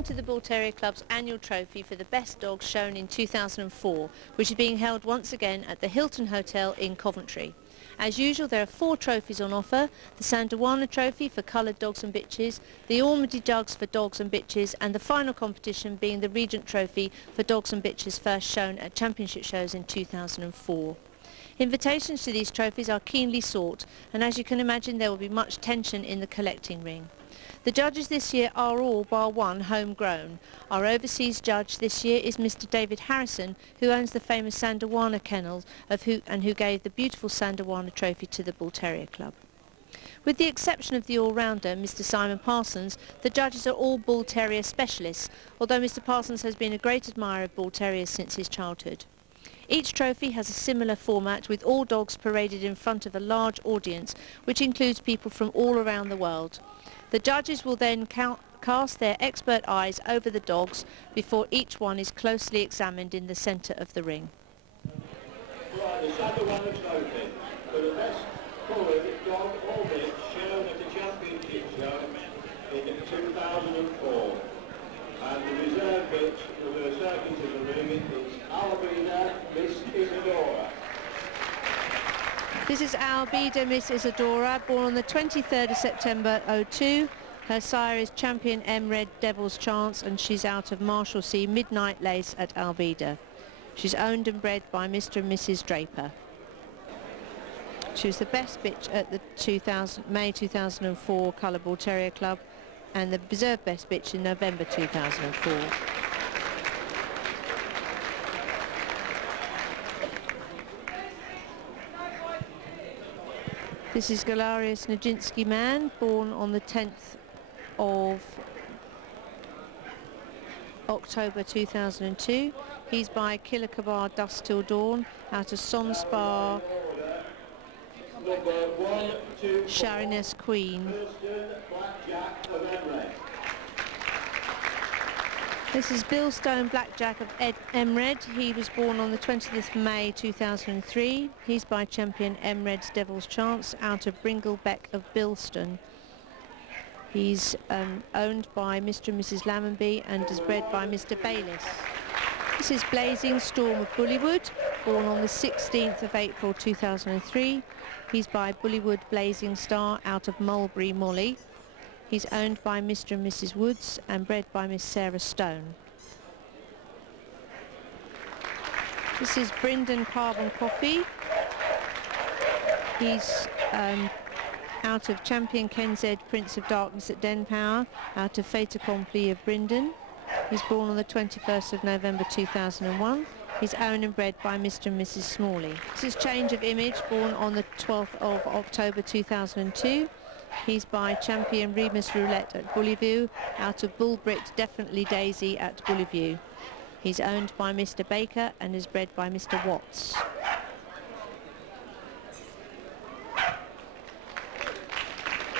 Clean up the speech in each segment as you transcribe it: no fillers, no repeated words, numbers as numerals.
Welcome to the Bull Terrier Club's annual trophy for the best dogs shown in 2004, which is being held once again at the Hilton Hotel in Coventry. As usual, there are 4 trophies on offer: the Sandawana Trophy for coloured dogs and bitches, the Ormandy Jugs for dogs and bitches, and the final competition being the Regent Trophy for dogs and bitches, first shown at championship shows in 2004. Invitations to these trophies are keenly sought, and as you can imagine, there will be much tension in the collecting ring. The judges this year are all, bar one, homegrown. Our overseas judge this year is Mr. David Harrison, who owns the famous Sandawana kennels who gave the beautiful Sandawana Trophy to the Bull Terrier Club. With the exception of the all-rounder, Mr. Simon Parsons, the judges are all Bull Terrier specialists, although Mr. Parsons has been a great admirer of Bull Terriers since his childhood. Each trophy has a similar format, with all dogs paraded in front of a large audience, which includes people from all around the world. The judges will then cast their expert eyes over the dogs before each one is closely examined in the centre of the ring. Right, the Sandawana Trophy for the best coloured dog or bitch shown at the championship show in 2004. And the reserve bitch for the circuit of the ring is Albina Miss Isadora. This is Albida Miss Isadora, born on the 23rd of September 02. Her sire is Champion M Red Devil's Chance, and she's out of Marshalsea Midnight Lace at Albida. She's owned and bred by Mr. and Mrs. Draper. She was the best bitch at the May 2004 Colour Bull Terrier Club, and the reserve best bitch in November 2004. This is Galarius Nijinsky Man, born on the 10th of October 2002. He's by Killakabar Dusk Till Dawn, out of Sonspar Shariness Queen. This is Bilstone Blackjack of Ed Emred. He was born on the 20th of May 2003. He's by Champion Emred's Devil's Chance, out of Bringlebeck of Bilston. He's owned by Mr. and Mrs. Lammonby and is bred by Mr. Bayliss. This is Blazing Storm of Bullywood, born on the 16th of April 2003. He's by Bullywood Blazing Star, out of Mulberry Molly. He's owned by Mr. and Mrs. Woods and bred by Miss Sarah Stone. This is Brindon Carbon Coffee. He's out of Champion Kenzed Prince of Darkness at Denpower, out of Fait Accompli of Brindon. He's born on the 21st of November 2001. He's owned and bred by Mr. and Mrs. Smalley. This is Change of Image, born on the 12th of October 2002. He's by Champion Remus Roulette at Bullyview, out of Bullbrick Definitely Daisy at Bullyview. He's owned by Mr. Baker and is bred by Mr. Watts.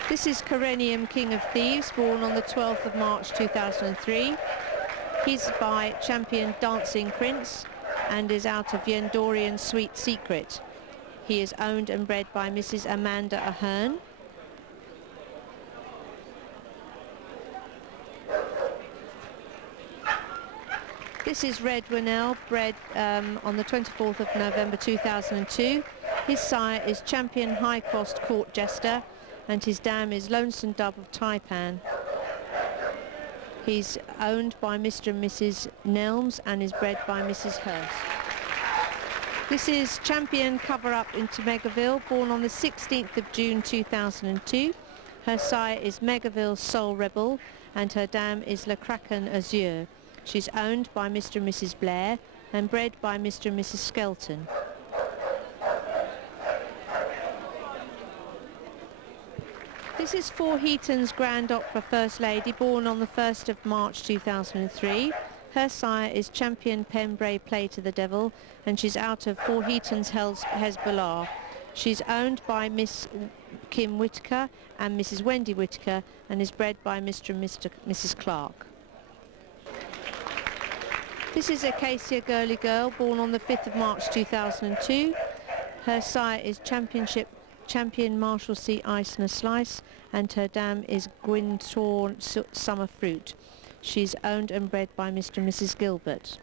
This is Corenium King of Thieves, born on the 12th of March 2003. He's by Champion Dancing Prince and is out of Yendorian Sweet Secret. He is owned and bred by Mrs. Amanda Ahern. This is Red Winnell, bred on the 24th of November 2002. His sire is Champion High Cost Court Jester, and his dam is Lonesome Dove of Taipan. He's owned by Mr. and Mrs. Nelms and is bred by Mrs. Hurst. This is Champion Cover Up into Megaville, born on the 16th of June 2002. Her sire is Megaville Soul Rebel, and her dam is Le Kraken Azure. She's owned by Mr. and Mrs. Blair and bred by Mr. and Mrs. Skelton. This is For Heaton's Grand Opera First Lady, born on the 1st of March 2003. Her sire is Champion Pembrey Play to the Devil, and she's out of For Heaton's Hezbollah. She's owned by Miss Kim Whitaker and Mrs. Wendy Whitaker and is bred by Mr. and Mrs. Clark. This is Acacia Girly Girl, born on the 5th of March 2002. Her sire is Champion Marshalsea Ice and a Slice, and her dam is Gwynthorne Summer Fruit. She's owned and bred by Mr. and Mrs. Gilbert.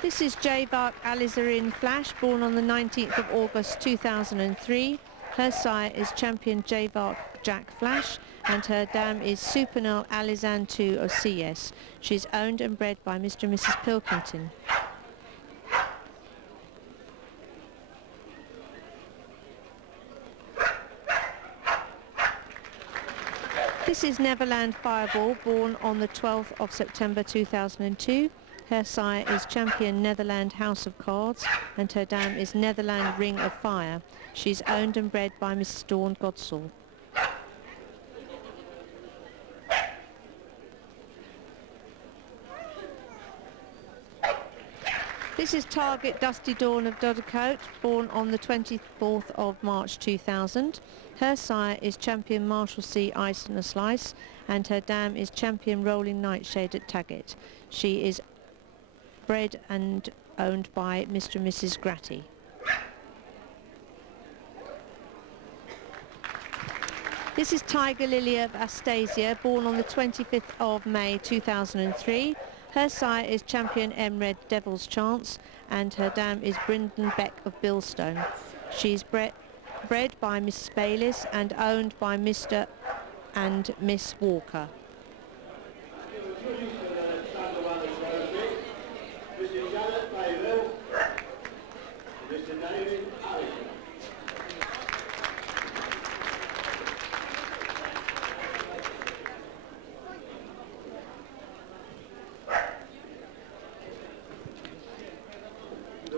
This is Jayvark Alizarin Flash, born on the 19th of August 2003. Her sire is champion Jayvark Jack Flash, and her dam is Supernal Alizan 2 of CS. She's owned and bred by Mr. and Mrs. Pilkington. This is Neverland Fireball, born on the 12th of September 2002. Her sire is champion Netherland House of Cards, and her dam is Netherland Ring of Fire. She's owned and bred by Mrs. Dawn Godsall. This is Target Dusty Dawn of Dodecote, born on the 24th of March 2000. Her sire is champion Marshalsea Ice and a Slice, and her dam is champion Rolling Nightshade at Taggett. She is bred and owned by Mr. and Mrs. Gratty. This is Tiger Lily of Astasia, born on the 25th of May 2003. Her sire is champion Emred Devil's Chance, and her dam is Bryndon Beck of Bilstone. She's bred by Mrs. Bayliss and owned by Mr. and Miss Walker.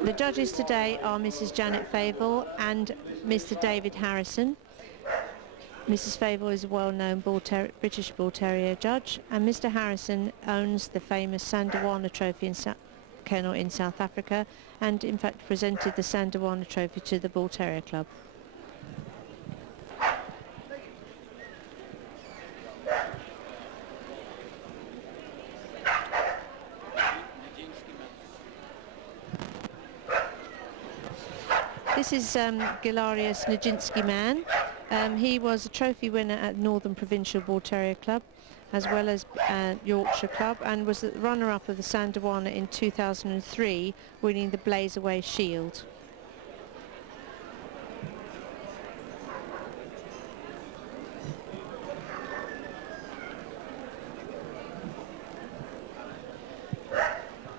The judges today are Mrs. Janet Favell and Mr. David Harrison. Mrs. Favell is a well-known British Bull Terrier judge, and Mr. Harrison owns the famous Sandawana Trophy kennel in South Africa, and in fact presented the Sandawana Trophy to the Bull Terrier Club. This is Gilarius Nijinsky Man. He was a trophy winner at Northern Provincial Bull Terrier Club, as well as Yorkshire Club, and was the runner-up of the Sandawana in 2003, winning the Blaze Away Shield.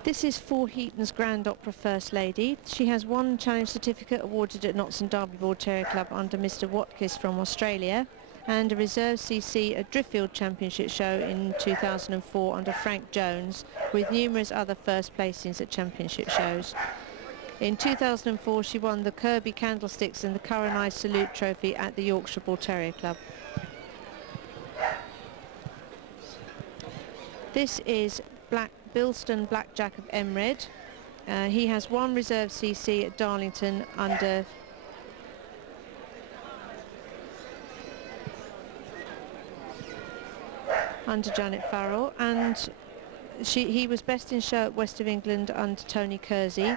This is For Heaton's Grand Opera First Lady. She has one challenge certificate awarded at Notts and Derby Bull Terrier Club under Mr. Watkis from Australia, and a Reserve CC at Driffield Championship Show in 2004 under Frank Jones, with numerous other first placings at championship shows. In 2004 she won the Kirby Candlesticks and the Curran Eye Salute Trophy at the Yorkshire Bull Terrier Club. This is Bilston Blackjack of Emred. He has one Reserve CC at Darlington under Janet Farrell, and he was best in show at West of England under Tony Kersey.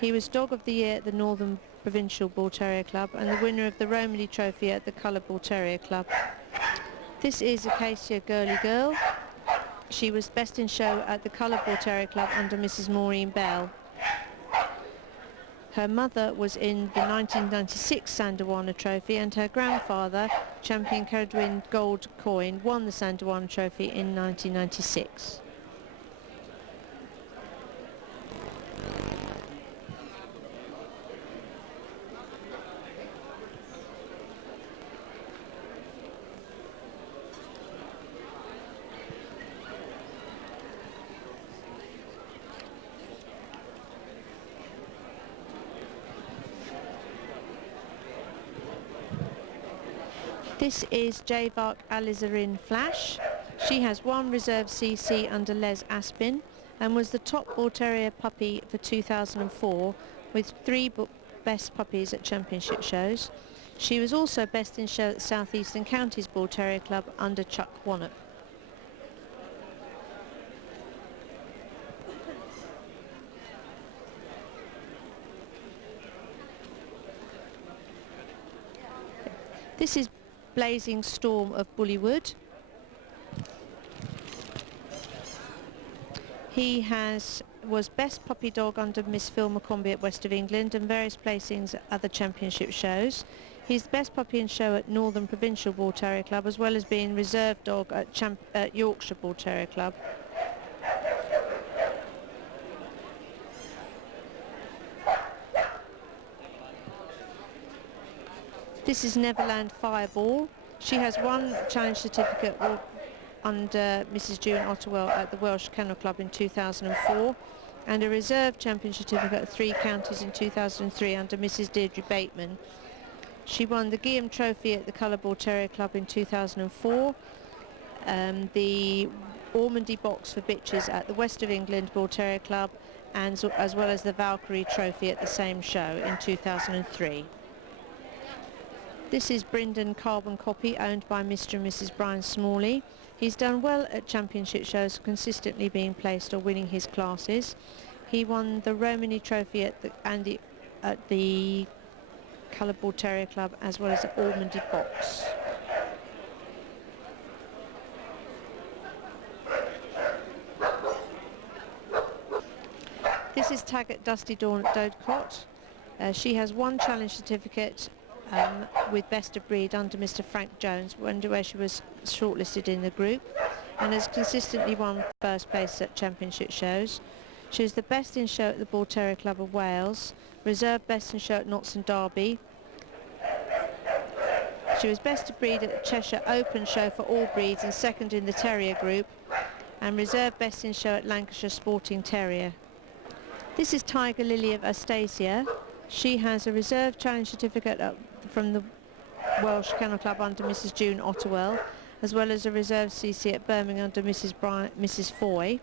He was Dog of the Year at the Northern Provincial Bull Terrier Club and the winner of the Romilly Trophy at the Colour Bull Terrier Club. This is Acacia Girly Girl. She was best in show at the Colour Bull Terrier Club under Mrs. Maureen Bell. Her mother was in the 1996 Sandawana Trophy, and her grandfather, champion Caradwin Gold Coin, won the Sandawana Trophy in 1996. This is Jayvark Alizarin Flash. She has one Reserve CC under Les Aspin and was the top Bull Terrier puppy for 2004 with 3 best puppies at championship shows. She was also best in show at South Eastern Counties Bull Terrier Club under Chuck Wannop. This is Blazing Storm of Bullywood. He was best puppy dog under Miss Phil McCombie at West of England and various placings at other championship shows. He's the best puppy in show at Northern Provincial Bull Terrier Club, as well as being reserve dog at Yorkshire Bull Terrier Club. This is Neverland Fireball. She has one challenge certificate under Mrs. June Ottewell at the Welsh Kennel Club in 2004, and a reserve champion certificate at 3 counties in 2003 under Mrs. Deirdre Bateman. She won the Guillaume Trophy at the Colour Bull Terrier Club in 2004, the Ormandy Box for Bitches at the West of England Bull Terrier Club, and as well as the Valkyrie Trophy at the same show in 2003. This is Brindon Carbon Copy, owned by Mr. and Mrs. Brian Smalley. He's done well at championship shows, consistently being placed or winning his classes. He won the Romany Trophy at the Colour Bull Terrier Club, as well as the Ormandy Box. This is Taggart Dusty Dawn at Dodcott. She has one challenge certificate with Best of Breed under Mr. Frank Jones, where she was shortlisted in the group, and has consistently won first place at championship shows. She was the best in show at the Bull Terrier Club of Wales, reserve best in show at Notts and Derby. She was best of breed at the Cheshire Open show for all breeds and second in the Terrier group, and reserve best in show at Lancashire Sporting Terrier. This is Tiger Lily of Astasia. She has a reserve challenge certificate from the Welsh Kennel Club under Mrs. June Ottewell, as well as a reserve CC at Birmingham under Mrs. Foy.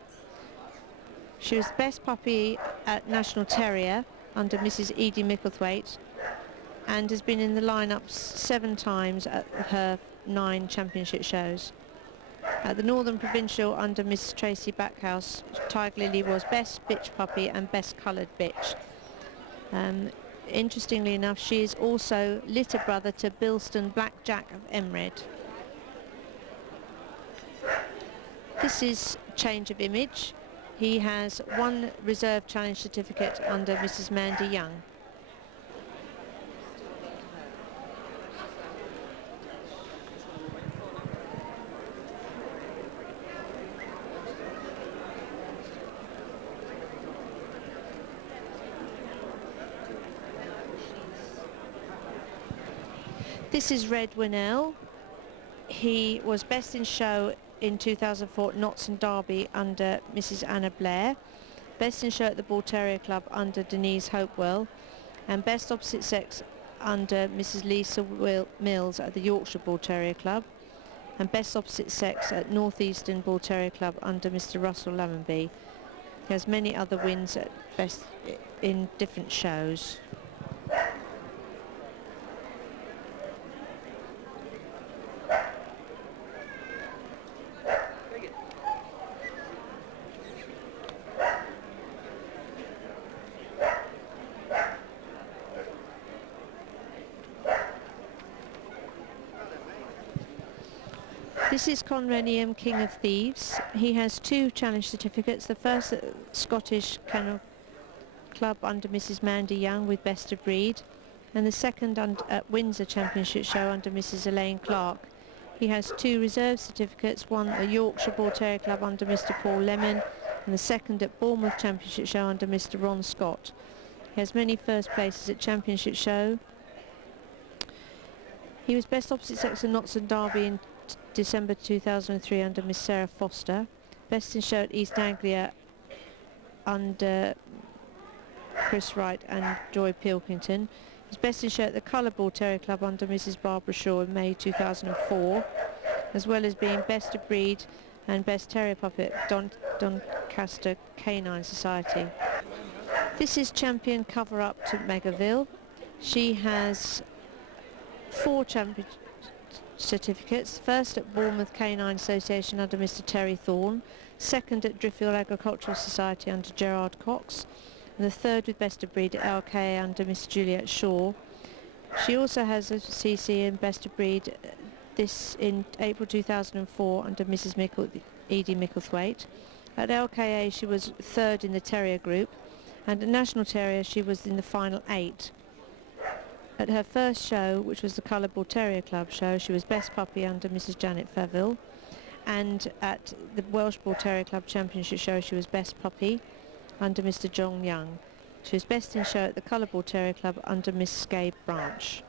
She was best puppy at National Terrier under Mrs. Edie Micklethwaite, and has been in the lineups 7 times at her 9 championship shows. At the Northern Provincial under Miss Tracy Backhouse, Tiger Lily was best bitch puppy and best coloured bitch. Interestingly enough, she is also litter brother to Bilston Black Jack of Emred. This is Change of Image. He has one reserve challenge certificate under Mrs. Mandy Young. This is Red Winnell. He was best in show in 2004 at Notts and Derby under Mrs. Anna Blair, best in show at the Bull Terrier Club under Denise Hopewell, and best opposite sex under Mrs. Lisa Mills at the Yorkshire Bull Terrier Club, and best opposite sex at North Eastern Bull Terrier Club under Mr. Russell Lammonby. He has many other wins at best in different shows. This is Conrenium, King of Thieves. He has 2 challenge certificates, the first at Scottish Kennel Club under Mrs. Mandy Young with Best of Breed, and the second at Windsor Championship Show under Mrs. Elaine Clark. He has 2 reserve certificates, one at Yorkshire Bull Terrier Club under Mr. Paul Lemon, and the second at Bournemouth Championship Show under Mr. Ron Scott. He has many first places at Championship Show. He was best opposite sex at Notts and Derby in December 2003 under Miss Sarah Foster, best in show at East Anglia under Chris Wright and Joy Pilkington. He was best in show at the Colour Bull Terrier Club under Mrs. Barbara Shaw in May 2004, as well as being best of breed and best terrier puppet at Doncaster Canine Society. This is Champion Cover Up to Megaville. She has 4 champion certificates, first at Bournemouth Canine Association under Mr. Terry Thorne, second at Driffield Agricultural Society under Gerard Cox, and the third with Best of Breed at LK under Miss Juliet Shaw. She also has a CC in Best of Breed this in April 2004 under Mrs. Edie Micklethwaite. At LKA she was third in the Terrier group, and at National Terrier she was in the final 8. At her first show, which was the Colour Bull Terrier Club show, she was best puppy under Mrs. Janet Faville, and at the Welsh Bull Terrier Club Championship show she was best puppy under Mr. John Young. She was best in show at the Colour Bull Terrier Club under Miss Scabe Branch.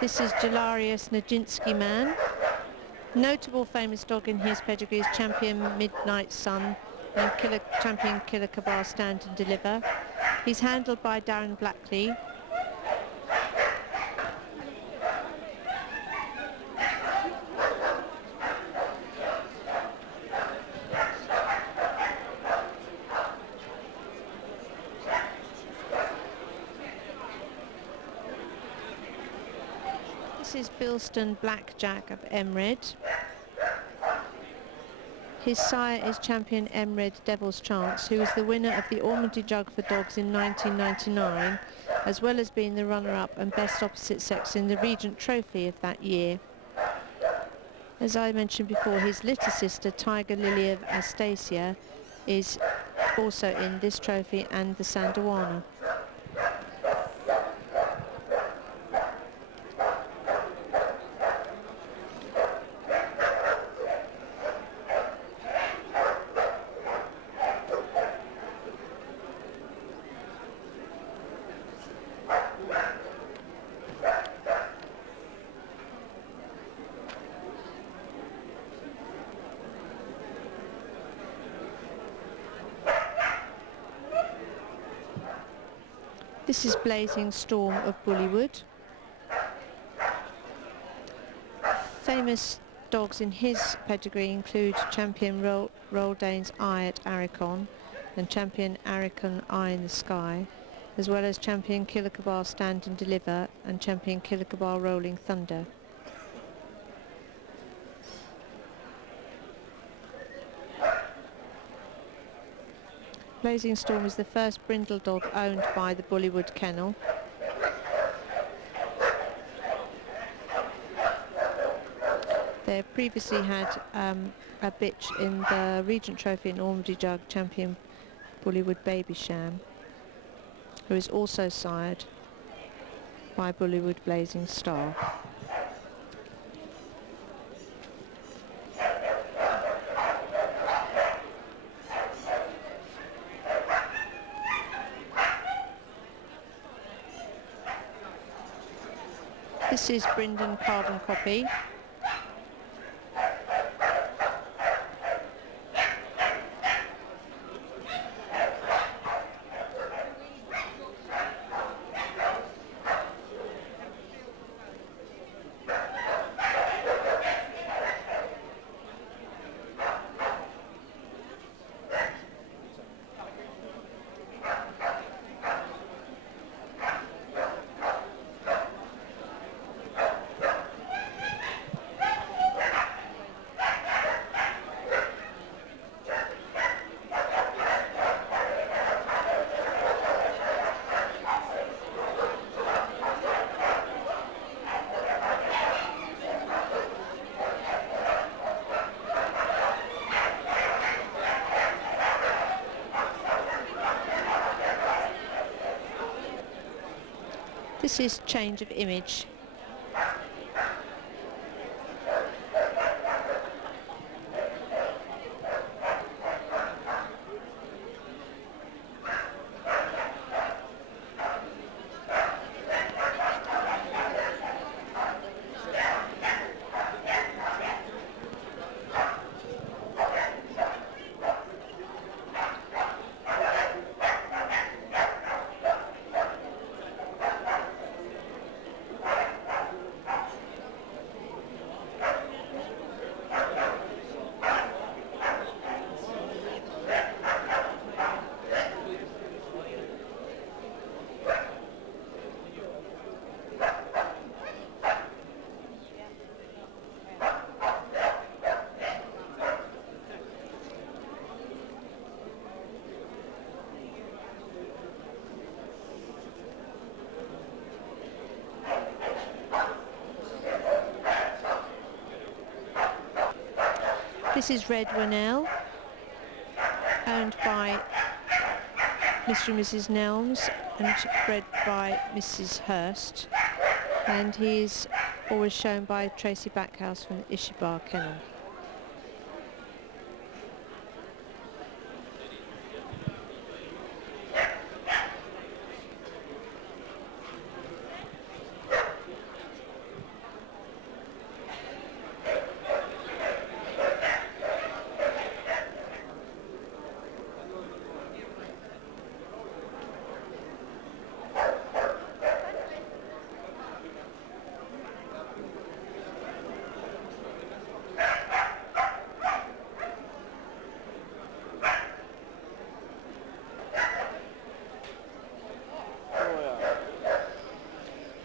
This is Jalarius Nijinsky Man. Notable famous dog in his pedigree is Champion Midnight Sun and Champion Killer Kabar Stand and Deliver. He's handled by Darren Blackley. This is Bilston Blackjack of Emred. His sire is Champion Emred Devil's Chance, who was the winner of the Ormandy Jug for Dogs in 1999, as well as being the runner-up and best opposite sex in the Regent Trophy of that year. As I mentioned before, his little sister, Tiger Lily of Astasia, is also in this trophy and the Sandawana. This is Blazing Storm of Bullywood. Famous dogs in his pedigree include Champion Roldane's Eye at Aricon and Champion Aricon Eye in the Sky, as well as Champion Killer Kabar Stand and Deliver and Champion Killer Kabar Rolling Thunder. Blazing Storm is the first brindle dog owned by the Bullywood Kennel. They previously had a bitch in the Regent Trophy and Ormandy Jug, Champion Bullywood Baby Sham, who is also sired by Bullywood Blazing Star. This is Brendan Carbon Copy. This is Change of Image. This is Red Winnell, owned by Mr. and Mrs. Nelms and bred by Mrs. Hurst, and he is always shown by Tracy Backhouse from the Ishibar Kennel.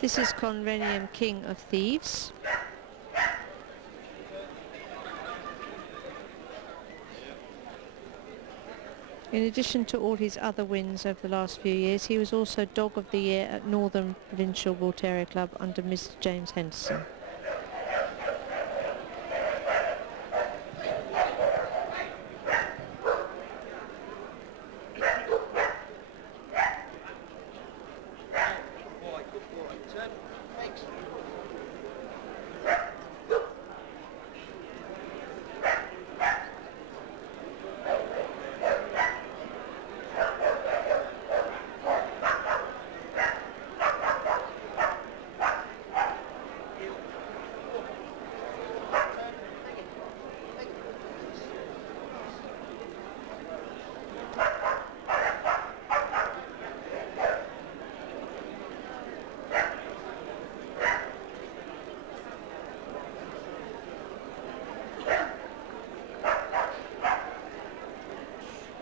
This is Conrenium, King of Thieves. In addition to all his other wins over the last few years, he was also Dog of the Year at Northern Provincial Bull Terrier Club under Mr. James Henderson.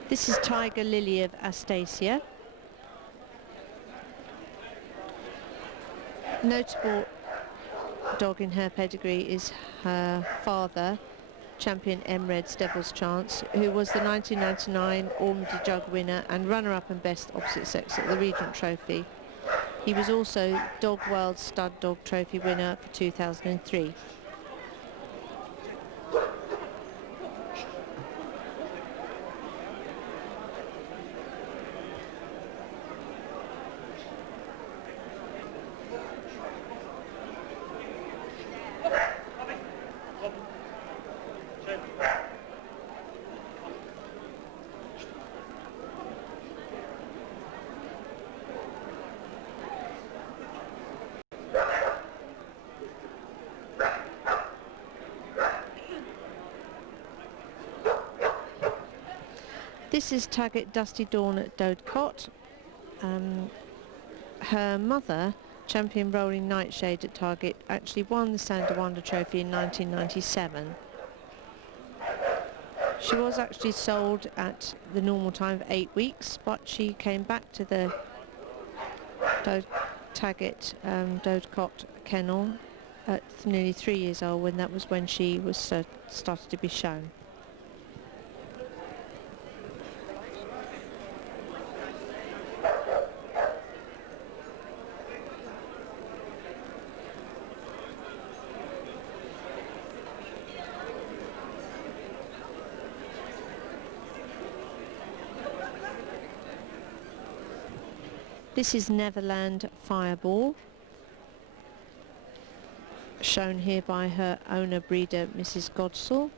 This is Tiger Lily of Astasia. Notable dog in her pedigree is her father, champion Emred's Devil's Chance, who was the 1999 Ormandy Jug winner and runner-up and best opposite sex at the Regent Trophy. He was also Dog World Stud Dog Trophy winner for 2003. This is Taggart Dusty Dawn at Dodecott. Her mother, champion Rolling Nightshade at Target, actually won the Sandawana Trophy in 1997. She was actually sold at the normal time of 8 weeks, but she came back to the Taggart Dodecott kennel at nearly 3 years old, when that was when she was started to be shown. This is Neverland Fireball, shown here by her owner breeder Mrs. Godsall.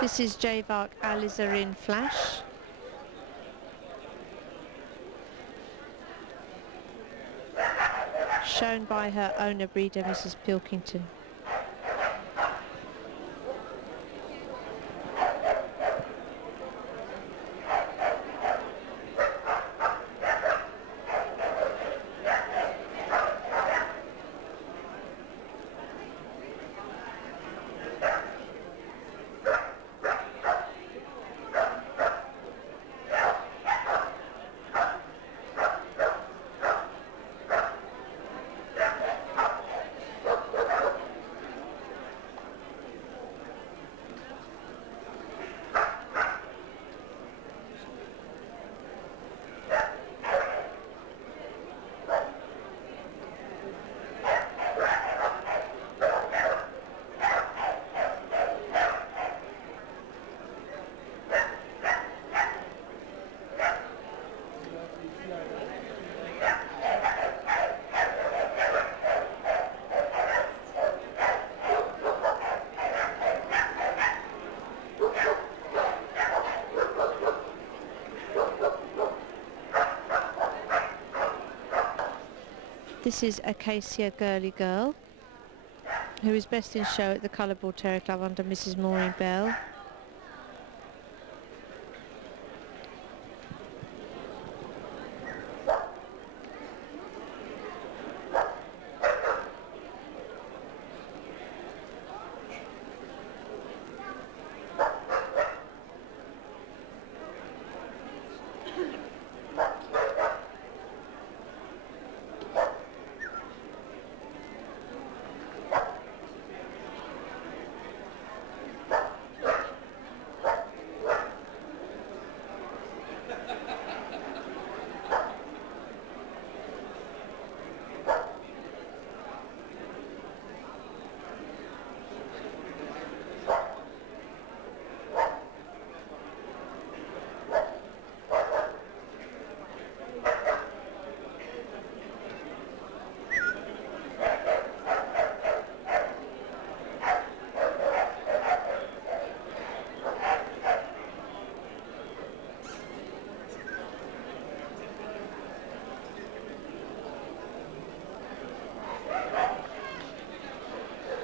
This is Javark Alizarin Flash. Shown by her owner breeder Mrs. Pilkington. This is Acacia Girly Girl, who is best in show at the Colourboard Terrier Club under Mrs. Maureen Bell.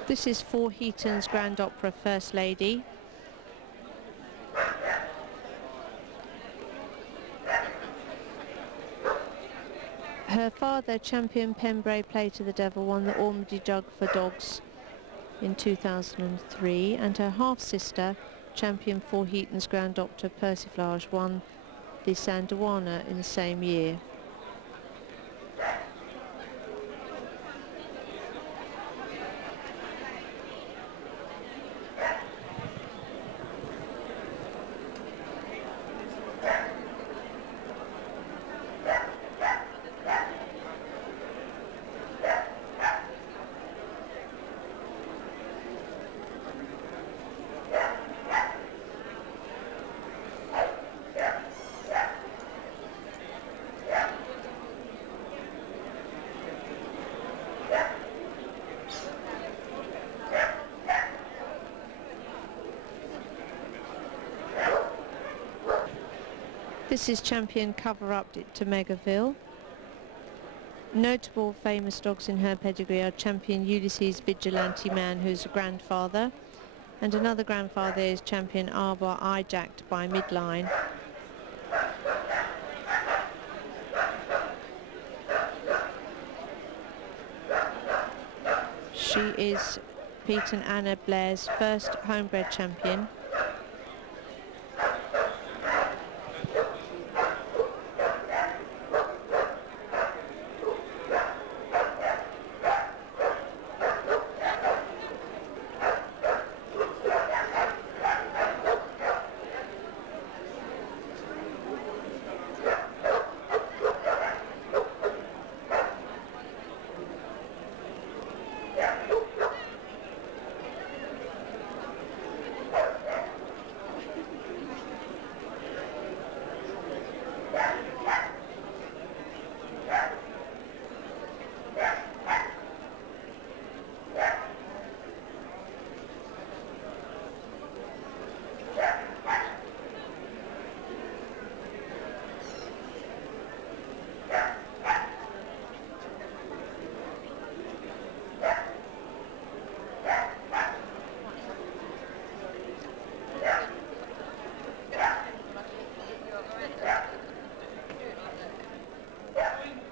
This is For Heaton's Grand Opera First Lady. Her father, champion Pembrey Play to the Devil, won the Ormandy Jug for dogs in 2003, and her half-sister, champion For Heaton's Grand Opera Persiflage, won the Sandawana in the same year. This is champion Cover Up to Megaville. Notable famous dogs in her pedigree are champion Ulysses Vigilante Man, who's a grandfather, and another grandfather is champion Arbor Ijacked by Midline. She is Pete and Anna Blair's first homebred champion.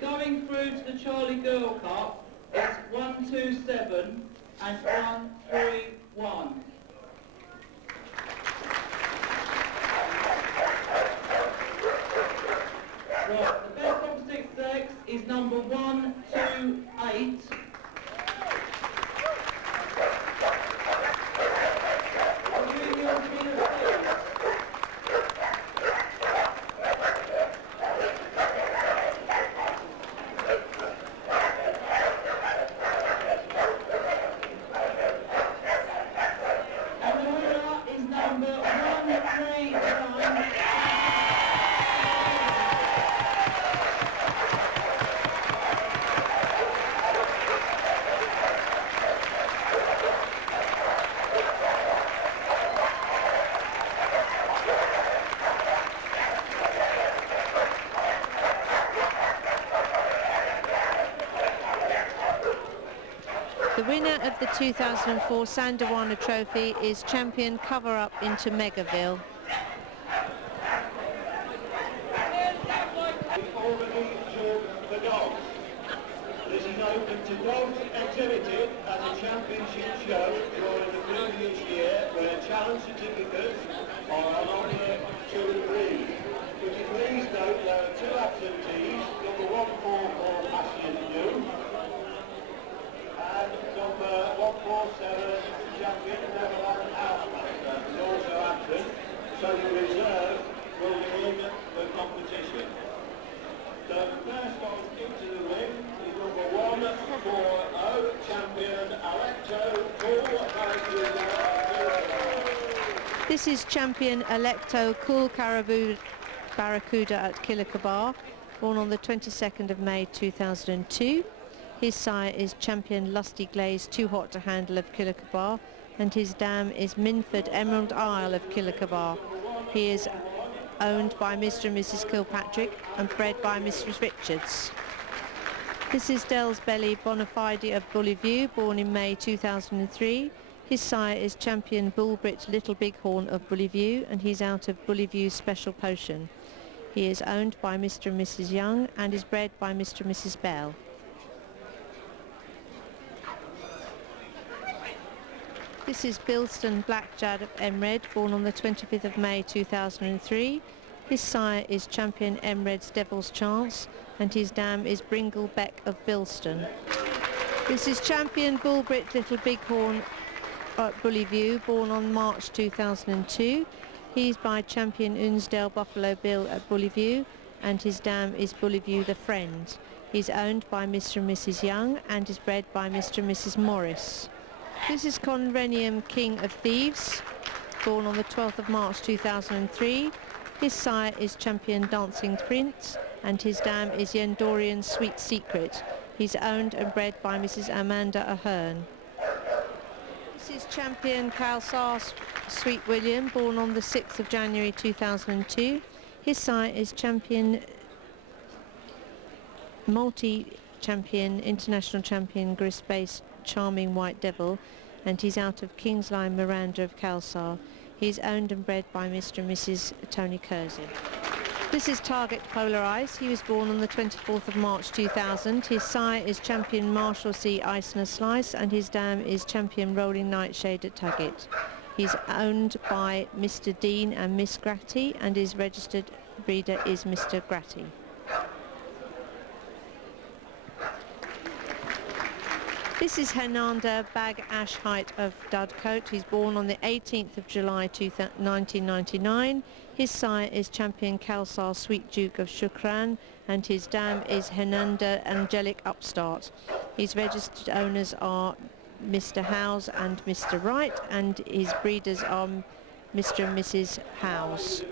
Going through to the Charlie Girl Cup, it's 127 and 131. Right, the best opposite sex is number 128. The winner of the 2004 Sandawana Trophy is champion Cover Up into Megaville. Ormandy Jug for dogs. This is open to dogs exhibited as a championship show during the previous year, where challenge certificates are on offer to the breed. Would you please note there are two absentees, number 144 Passion New and number 147 champion Neverland Housemaster is also absent, so the reserve will win the competition. So the first one into the ring is number 140 champion Electo Cool Barracuda. This is champion Electo Cool Barracuda at Kilikabar, born on the 22nd of May 2002. His sire is champion Lusty Glaze Too Hot to Handle of Kilikabar, and his dam is Minford Emerald Isle of Kilikabar. He is owned by Mr. and Mrs. Kilpatrick and bred by Mrs. Richards. This is Dell's Belly Bonafide of Bullyview, born in May 2003. His sire is champion Bullbrit Little Bighorn of Bullyview, and he's out of Bullyview Special Potion. He is owned by Mr. and Mrs. Young and is bred by Mr. and Mrs. Bell. This is Bilston Black Jad of Emred, born on the 25th of May 2003. His sire is champion Emred's Devil's Chance, and his dam is Bringle Beck of Bilston. This is champion Bullbrit Little Bighorn at Bullyview, born on March 2002. He's by champion Unsdale Buffalo Bill at Bullyview, and his dam is Bullyview the Friend. He's owned by Mr. and Mrs. Young and is bred by Mr. and Mrs. Morris. This is Conrenium King of Thieves, born on the 12th of March 2003. His sire is champion Dancing Prince, and his dam is Yendorian Sweet Secret. He's owned and bred by Mrs. Amanda Ahern. This is champion Khalsar Sweet William, born on the 6th of January 2002. His sire is champion multi-champion, international champion Gris-based Charming White Devil, and he's out of Kingsline Miranda of Khalsar. He's owned and bred by Mr. and Mrs. Tony Curzon. This is Target Polarized. He was born on the 24th of March 2000. His sire is champion Marshalsea Eisner Slice, and his dam is champion Rolling Nightshade at Tuggett. He's owned by Mr. Dean and Miss Gratty, and his registered breeder is Mr. Gratty. This is Hernanda Bag Ash Height of Dudcote. He's born on the 18th of July 1999. His sire is champion Khalsar Sweet Duke of Shukran, and his dam is Hernanda Angelic Upstart. His registered owners are Mr. Howes and Mr. Wright, and his breeders are Mr. and Mrs. Howes.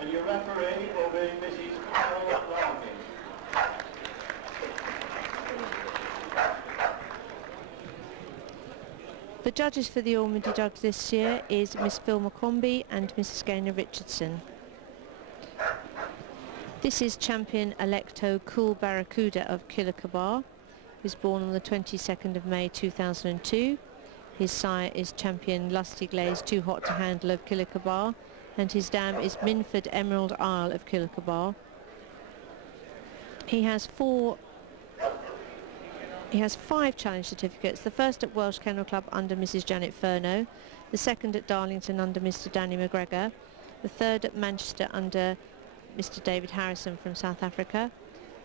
And your referee will be Mrs. Carol Larkin. The judges for the Ormandy Jug this year is Miss Phil McCombie and Mrs. Gaynor Richardson. This is champion Electo Cool Barracuda of Kilikabar. He was born on the 22nd of May 2002. His sire is champion Lusty Glaze Too Hot to Handle of Kilikabar, and his dam is Minford Emerald Isle of Kilikabar. He has 5 challenge certificates, the first at Welsh Kennel Club under Mrs. Janet Furno, the second at Darlington under Mr. Danny McGregor, the third at Manchester under Mr. David Harrison from South Africa,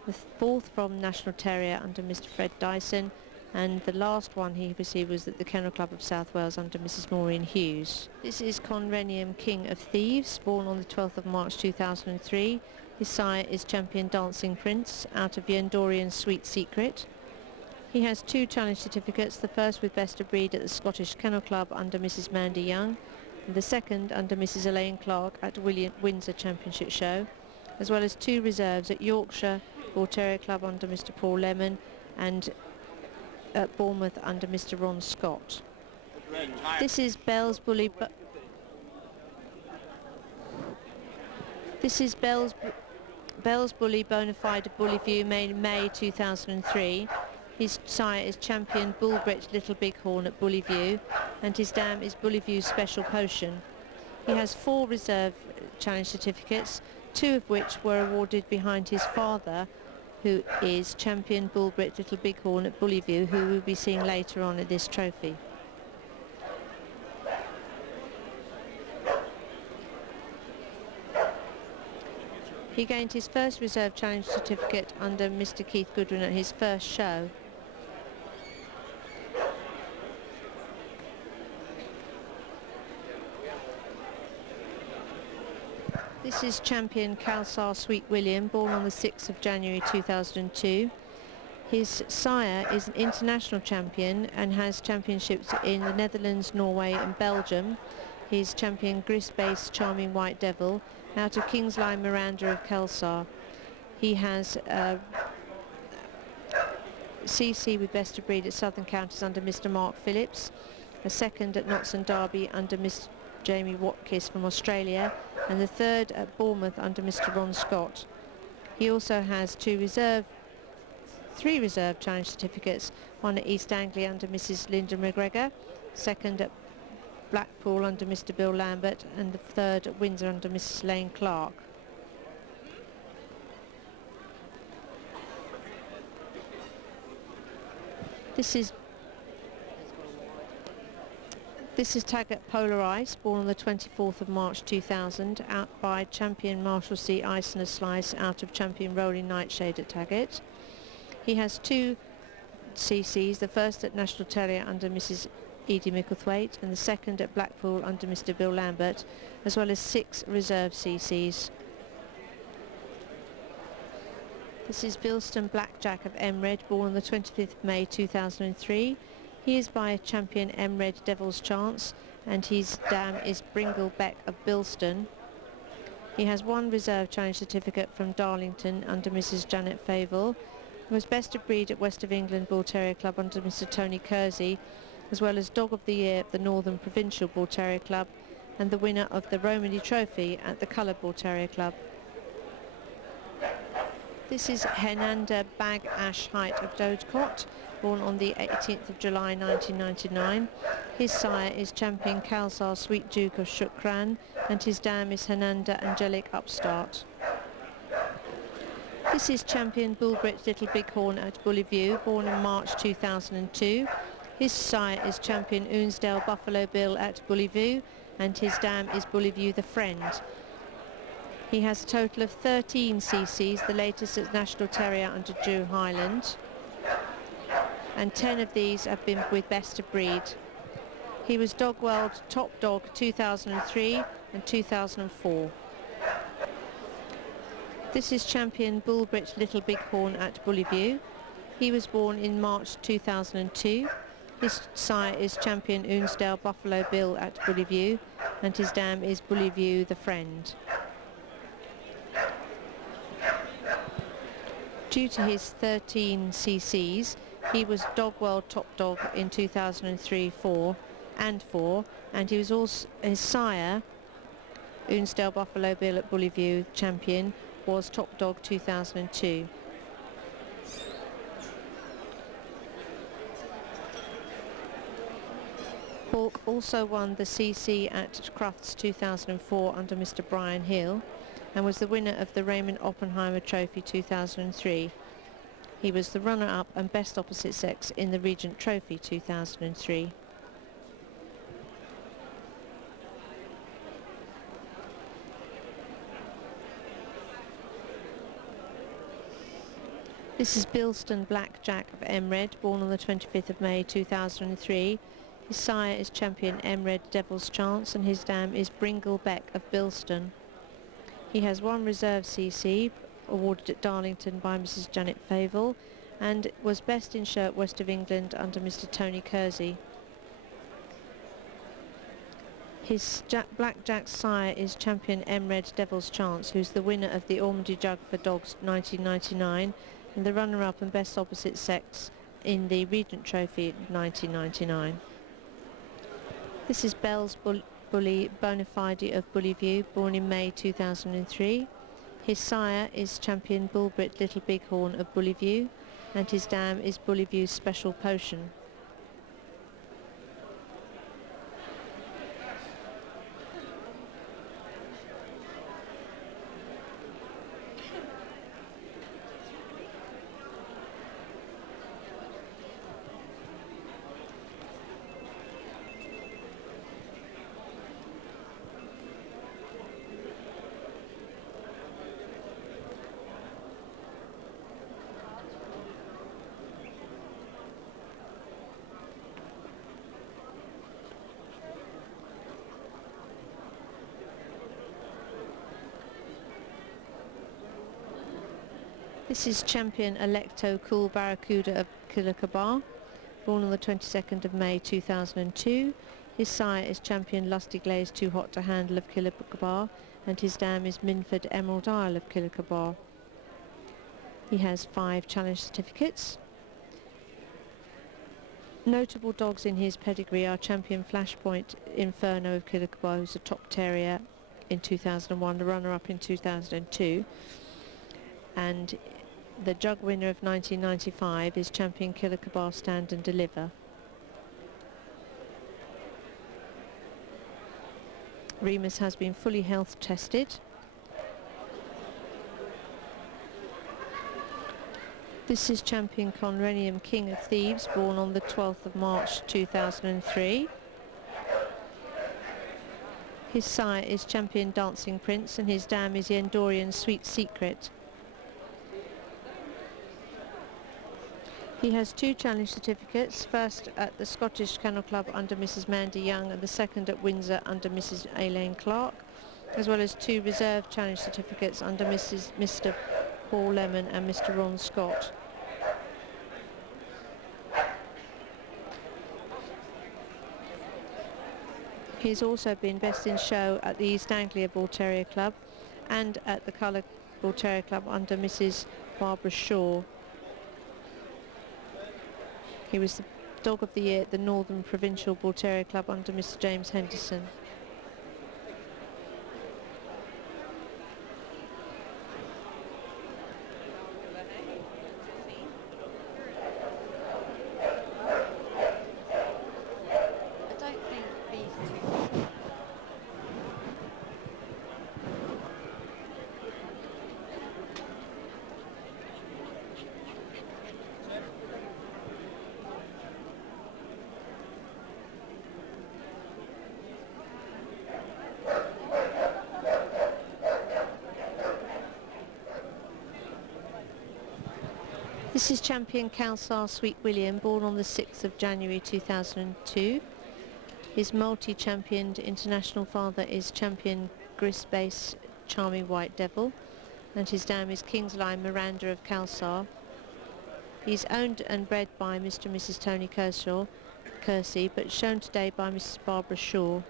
the fourth from National Terrier under Mr. Fred Dyson, and the last one he received was at the Kennel Club of South Wales under Mrs. Maureen Hughes. This is Conrenium King of Thieves, born on the 12th of March 2003. His sire is champion Dancing Prince out of Yendorian Sweet Secret. He has 2 challenge certificates, the first with Best of Breed at the Scottish Kennel Club under Mrs. Mandy Young, and the second under Mrs. Elaine Clark at Windsor Championship Show, as well as 2 reserves at Yorkshire Bull Terrier Club under Mr. Paul Lemon, and at Bournemouth under Mr. Ron Scott. This is Bell's Bully This is Bell's Bully Bonafide of Bullyview, made in May 2003. His sire is champion Bullbridge Little Bighorn at Bullyview, and his dam is Bullyview Special Potion. He has 4 reserve challenge certificates, 2 of which were awarded behind his father, who is champion Bullbridge Little Bighorn at Bullyview, who we'll be seeing later on at this trophy. He gained his first reserve challenge certificate under Mr. Keith Goodwin at his first show. This is champion Khalsar Sweet William, born on the 6th of January 2002. His sire is an international champion and has championships in the Netherlands, Norway and Belgium. He's champion Gris-based Charming White Devil out of Kingsley Miranda of Khalsar. He has CC with Best of Breed at Southern Counties under Mr. Mark Phillips, a second at Notts and Derby under Miss Jamie Watkis from Australia, and the third at Bournemouth under Mr. Ron Scott. He also has 3 reserve challenge certificates, one at East Anglia under Mrs. Linda McGregor, second at Blackpool under Mr. Bill Lambert, and the third at Windsor under Mrs. Lane Clark. This is Taggart Polar Ice, born on the 24th of March 2000, out by champion Marshalsea Ice and a Slice out of champion Rolling Nightshade at Taggart. He has 2 CCs, the first at National Terrier under Mrs. Edie Micklethwaite and the second at Blackpool under Mr. Bill Lambert, as well as 6 reserve CCs. This is Bilston Blackjack of Emred, born on the 25th of May 2003. He is by champion Emred Devil's Chance, and his dam is Bringle Beck of Bilston. He has 1 reserve challenge certificate from Darlington under Mrs. Janet Favell. He was Best of Breed at West of England Bull Terrier Club under Mr. Tony Kersey, as well as Dog of the Year at the Northern Provincial Bull Terrier Club and the winner of the Ormandy Trophy at the Colour Bull Terrier Club. This is Henanda Bag Ash Height of Dodecott, born on the 18th of July 1999. His sire is champion Khalsar Sweet Duke of Shukran, and his dam is Henanda Angelic Upstart. This is champion Bullbridge Little Bighorn at Bullyview, born in March 2002. His sire is champion Ounsdale Buffalo Bill at Bullyview, and his dam is Bullyview the Friend. He has a total of 13 CCs, the latest at National Terrier under Drew Highland, and 10 of these have been with Best of Breed. He was Dog World Top Dog 2003 and 2004. This is champion Bullbridge Little Bighorn at Bullyview. He was born in March 2002. His sire is champion Ounsdale Buffalo Bill at Bullyview, and his dam is Bullyview the Friend. Due to his 13 CCs, he was Dog World Top Dog in 2003, 4, and he was also, his sire, Ounsdale Buffalo Bill at Bullyview champion, was Top Dog 2002. Hawk also won the CC at Crufts 2004 under Mr. Brian Hill, and was the winner of the Raymond Oppenheimer Trophy 2003. He was the runner-up and best opposite sex in the Regent Trophy 2003. This is Bilston Blackjack of Emred, born on the 25th of May 2003. His sire is champion Emred Devil's Chance, and his dam is Bringle Beck of Bilston. He has 1 reserve CC awarded at Darlington by Mrs. Janet Favell, and was best in shirt West of England under Mr. Tony Kersey. His Blackjack sire is champion Emred Devil's Chance, who's the winner of the Ormandy Jug for Dogs 1999 and the runner-up and best opposite sex in the Regent Trophy 1999. This is Bell's Bully Bonafide of Bullyview, born in May 2003. His sire is champion Bullbrit Little Bighorn of Bullyview, and his dam is Bullyview's Special Potion. This is champion Electo Cool Barracuda of Killicabar, born on the 22nd of May 2002. His sire is champion Lusty Glaze Too Hot to Handle of Killicabar, and his dam is Minford Emerald Isle of Killicabar. He has 5 challenge certificates. Notable dogs in his pedigree are champion Flashpoint Inferno of Killicabar, who's a top terrier in 2001, the runner-up in 2002, and the Jug winner of 1995 is champion Killicabar Stand and Deliver. Remus has been fully health tested. This is champion Conrenium King of Thieves, born on the 12th of March 2003. His sire is champion Dancing Prince, and his dam is the Endorian Sweet Secret. He has 2 challenge certificates, first at the Scottish Kennel Club under Mrs Mandy Young and the second at Windsor under Mrs Elaine Clark, as well as 2 reserve challenge certificates under Mr Paul Lemon and Mr Ron Scott. He has also been best in show at the East Anglia Bull Terrier Club and at the Colour Bull Terrier Club under Mrs Barbara Shaw. He was the Dog of the Year at the Northern Provincial Bull Terrier Club under Mr James Henderson. This is champion Khalsar Sweet William, born on the 6th of January 2002. His multi-championed international father is champion Grisbase Charming White Devil, and his dam is Kingsline Miranda of Khalsar. He's owned and bred by Mr. and Mrs. Tony Kersey, but shown today by Mrs. Barbara Shaw.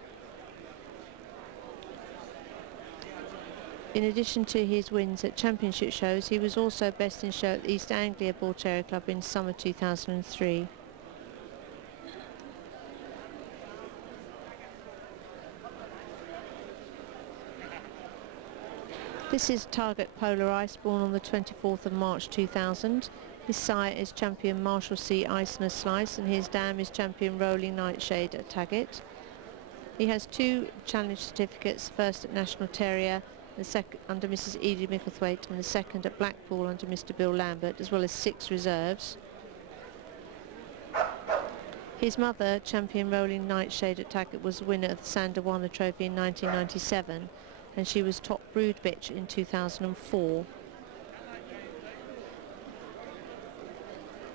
In addition to his wins at championship shows, he was also best in show at the East Anglia Bull Terrier Club in summer 2003. This is Target Polar Ice, born on the 24th of March 2000. His sire is champion Marshalsea Eisner Slice, and his dam is champion Rolling Nightshade at Taggart. He has 2 challenge certificates, first at National Terrier, the second under Mrs Edie Micklethwaite, and the second at Blackpool under Mr Bill Lambert, as well as 6 reserves. His mother, champion Rolling Nightshade at Taggart, was the winner of the Sandawana Trophy in 1997, and she was top brood bitch in 2004.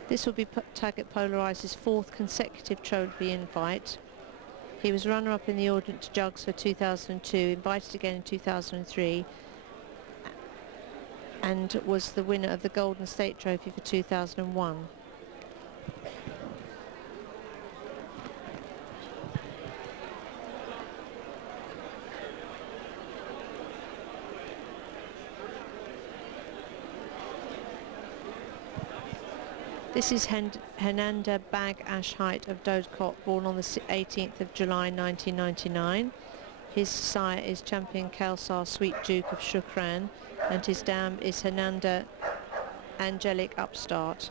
This will be Taggart Polar Ice's 4th consecutive trophy invite. He was runner-up in the Ormandy Jugs for 2002, invited again in 2003, and was the winner of the Golden State Trophy for 2001. This is Henanda Bag Ash Height of Dodecott, born on the 18th of July 1999. His sire is champion Kelsar Sweet Duke of Shukran, and his dam is Hernanda Angelic Upstart.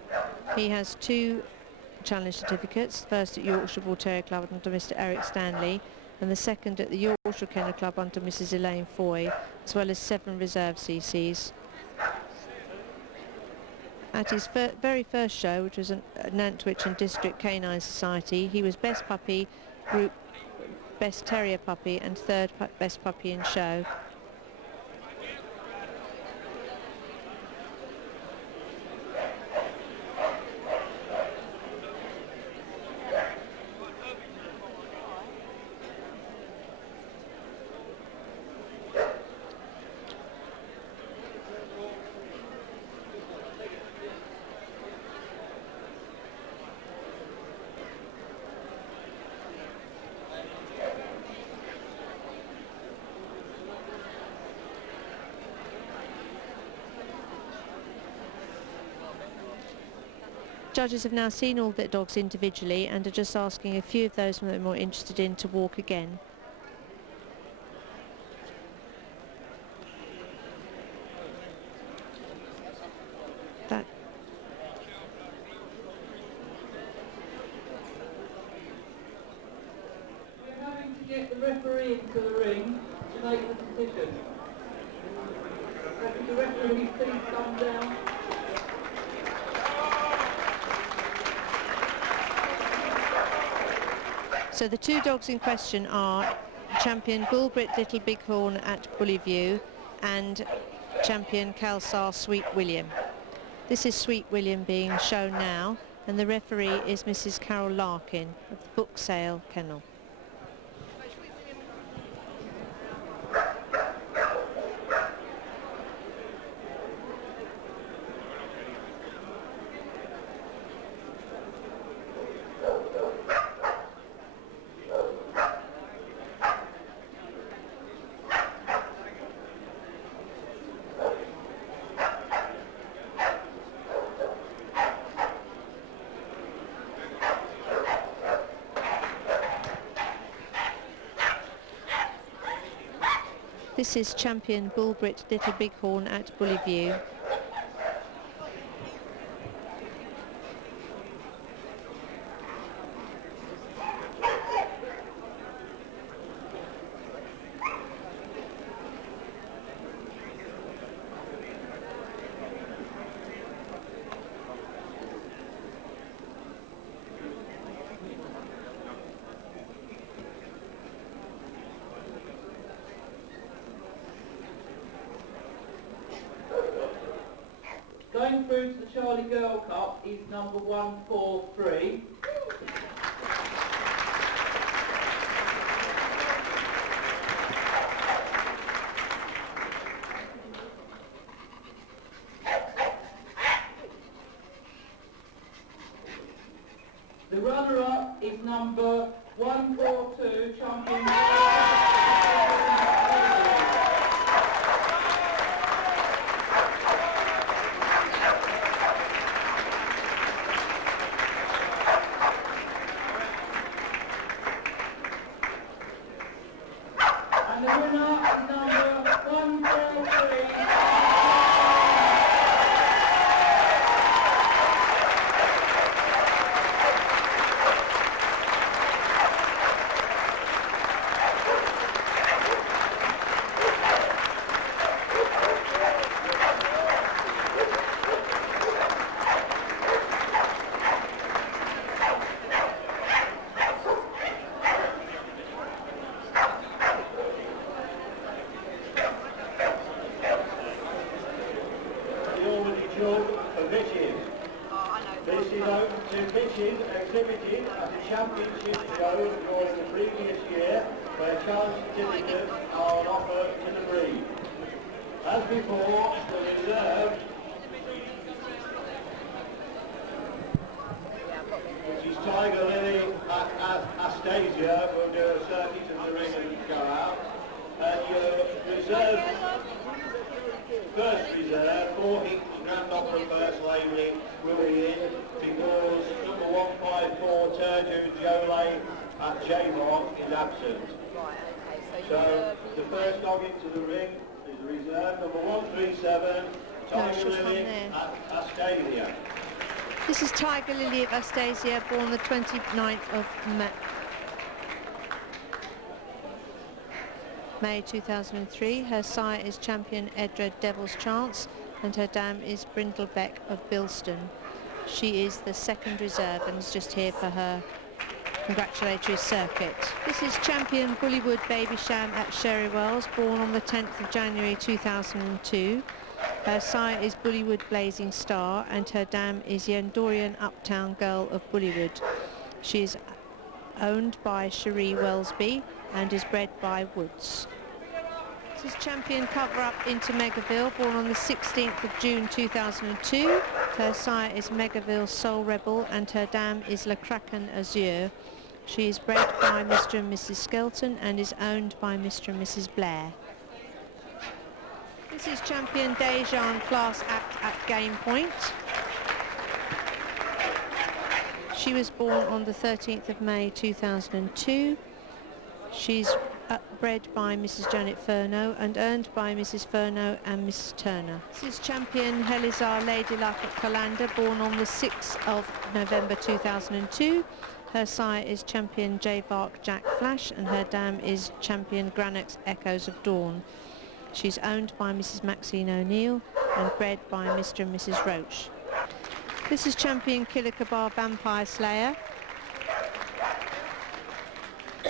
He has 2 challenge certificates, first at Yorkshire Bull Terrier Club under Mr Eric Stanley, and the second at the Yorkshire Kennel Club under Mrs Elaine Foy, as well as 7 reserve CCs. At his very first show, which was at Nantwich and District Canine Society, he was best puppy, group best terrier puppy, and 3rd best puppy in show. Judges have now seen all their dogs individually and are just asking a few of those that they're more interested in to walk again. That We're having to get the referee into the ring to make the decision. Having the referee please come down. So the 2 dogs in question are champion Bullbrit Little Bighorn at Bullyview and champion Kelsar Sweet William. This is Sweet William being shown now, and the referee is Mrs Carol Larkin of the Book Sale Kennel. This is champion Bullbrit Little Bighorn at Bullyview. Going through to the Charlie Girl Cup is number 143. The runner-up is number 142, champion. And the winner is number 143. The Ormandy Jug for bitches. This is open to bitches exhibited at the championship shows during the previous year, where challenge certificates are on offer to the breed. As before, the reserve, which is Tiger Lily at Astasia, will do a circuit of the ring and go out. And your reserve, first reserve, 4 Hinks Grand Opera first labelling will be in because number 154 Turtu Jolay at J-Mark is absent. So the first dog into the ring is reserve number 137, Tiger Lily at Astasia. This is Tiger Lily of Astasia, born the 29th of May 2003. Her sire is champion Edred Devil's Chance and her dam is Brindlebeck of Bilston. She is the second reserve and is just here for her congratulatory circuit. This is champion Bullywood Baby Sham at Sherry Wells, born on the 10th of January 2002. Her sire is Bullywood Blazing Star and her dam is Yandorian Uptown Girl of Bullywood. She is owned by Cherie Wellesby and is bred by Woods. This is champion Cover Up into Megaville, born on the 16th of June 2002. Her sire is Megaville Soul Rebel and her dam is Le Kraken Azure. She is bred by Mr. and Mrs. Skelton and is owned by Mr. and Mrs. Blair. This is champion Dejan Class Act at Game Point. She was born on the 13th of May 2002. She's bred by Mrs. Janet Furno and earned by Mrs. Furno and Mrs. Turner. This is champion Helizar Lady Luck at Colander, born on the 6th of November 2002. Her sire is champion J-Vark Jack Flash and her dam is champion Granax Echoes of Dawn. She's owned by Mrs. Maxine O'Neill and bred by Mr. and Mrs. Roach. This is champion Kilikabar Vampire Slayer.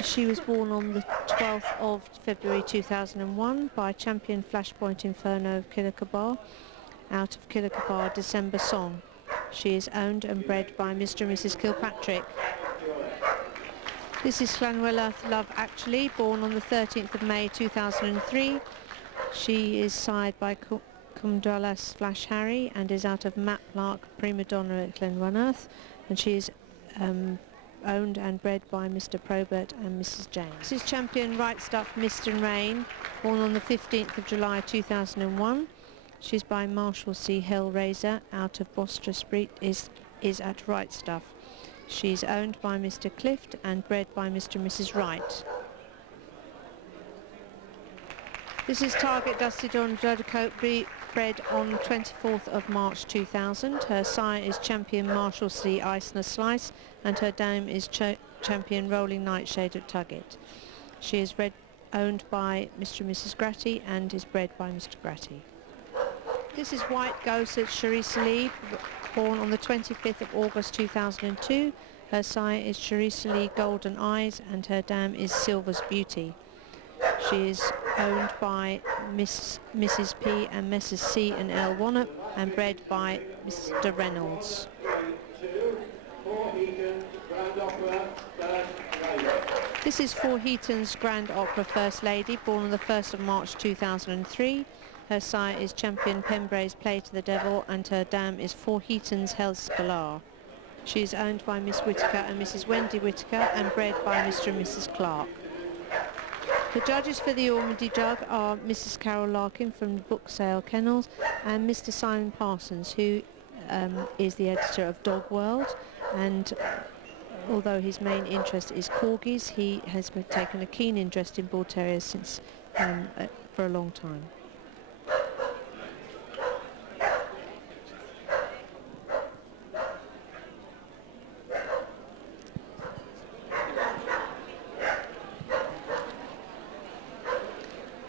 She was born on the 12th of February 2001 by champion Flashpoint Inferno of Kilikabar out of Kilikabar December Song. She is owned and bred by Mr. and Mrs. Kilpatrick. This is Llanwelleth Love Actually, born on the 13th of May 2003. She is sired by Cumdallas Flash Harry and is out of Matlark Prima Donna at Glenrunnerth, and she is owned and bred by Mr. Probert and Mrs. James. This is champion Right Stuff Mist and Rain, born on the 15th of July 2001. She's by Marshall C. Hellraiser out of Bostra Street, is at Right Stuff. She's owned by Mr. Clift and bred by Mr. and Mrs. Wright. This is Target Dusted on Judcoat, bred on 24th of March 2000. Her sire is champion Marshall C. Eisner Slice and her dam is champion Rolling Nightshade at Tuggett. She is owned by Mr. and Mrs. Gratty and is bred by Mr. Gratty. This is White Ghost at Charisse Lee, born on the 25th of August 2002. Her sire is Charisse Lee Golden Eyes and her dam is Silver's Beauty. She is owned by Mrs. P and Messrs. C and L Wannop and bred by Mr. Reynolds. This is For Heaton's Grand Opera First Lady, born on the 1st of March 2003. Her sire is champion Pembray's Play to the Devil and her dam is For Heaton's Hell's Galar. She is owned by Miss Whittaker and Mrs. Wendy Whittaker and bred by Mr. and Mrs. Clark. The judges for the Ormandy Jug are Mrs. Carol Larkin from the Book Sale Kennels and Mr. Simon Parsons, who is the editor of Dog World, and although his main interest is corgis, he has taken a keen interest in bull terriers since for a long time.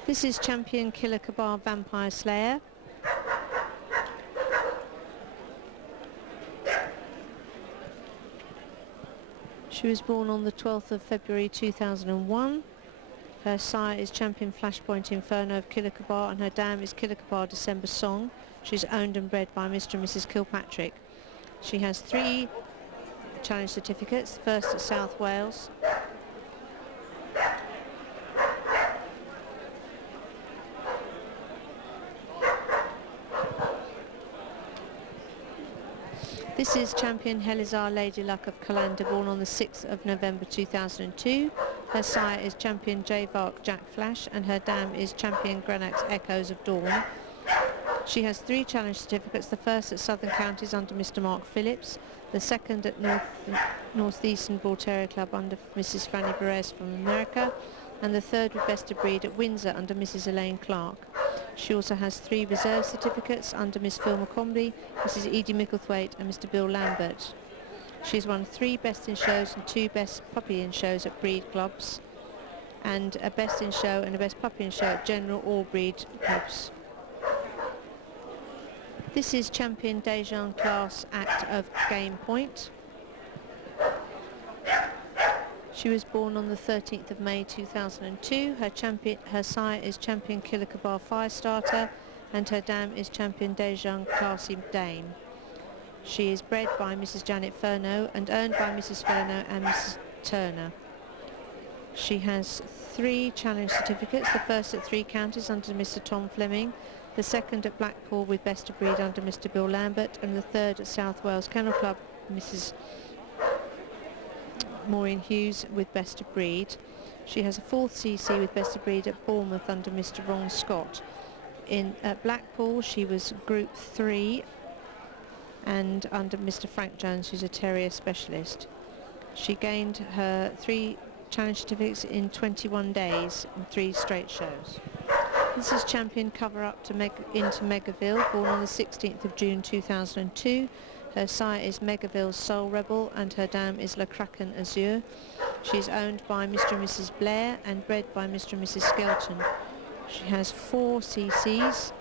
This is champion Kilikabar Vampire Slayer. She was born on the 12th of February 2001. Her sire is champion Flashpoint Inferno of Kilikabar and her dam is Kilikabar December Song. She's owned and bred by Mr. and Mrs. Kilpatrick. She has 3 challenge certificates, the first at South Wales, This is champion Helizar Lady Luck of Colander, born on the 6th of November 2002. Her sire is champion J-Vark Jack Flash and her dam is champion Granax Echoes of Dawn. She has 3 challenge certificates, the first at Southern Counties under Mr. Mark Phillips, the second at Northeastern Bull Terrier Club under Mrs. Fanny Perez from America, and the third with Best of Breed at Windsor under Mrs. Elaine Clark. She also has 3 reserve certificates under Miss Phil McCombie, Mrs. Edie Micklethwaite and Mr. Bill Lambert. She's won 3 Best in Shows and 2 Best Puppy in Shows at breed clubs, and a Best in Show and a Best Puppy in Show at general or breed clubs. This is Champion Dejan Class Act of Game Point. She was born on the 13th of May 2002. Her sire is Champion Killer Kabar Firestarter, and her dam is Champion Dejan Classy Dame. She is bred by Mrs. Janet Furno and owned by Mrs. Furno and Mrs. Turner. She has 3 challenge certificates, the first at 3 counties under Mr. Tom Fleming, the second at Blackpool with Best of Breed under Mr. Bill Lambert, and the third at South Wales Kennel Club Mrs. Maureen Hughes with Best of Breed. She has a 4th CC with Best of Breed at Bournemouth under Mr. Ron Scott. At Blackpool she was Group 3 and under Mr. Frank Jones, who's a Terrier specialist. She gained her 3 challenge certificates in 21 days in 3 straight shows. This is Champion Cover Up into Megaville, born on the 16th of June 2002. Her sire is Megaville's Soul Rebel and her dam is La Kraken Azure. She is owned by Mr. and Mrs. Blair and bred by Mr. and Mrs. Skelton. She has 4 CCs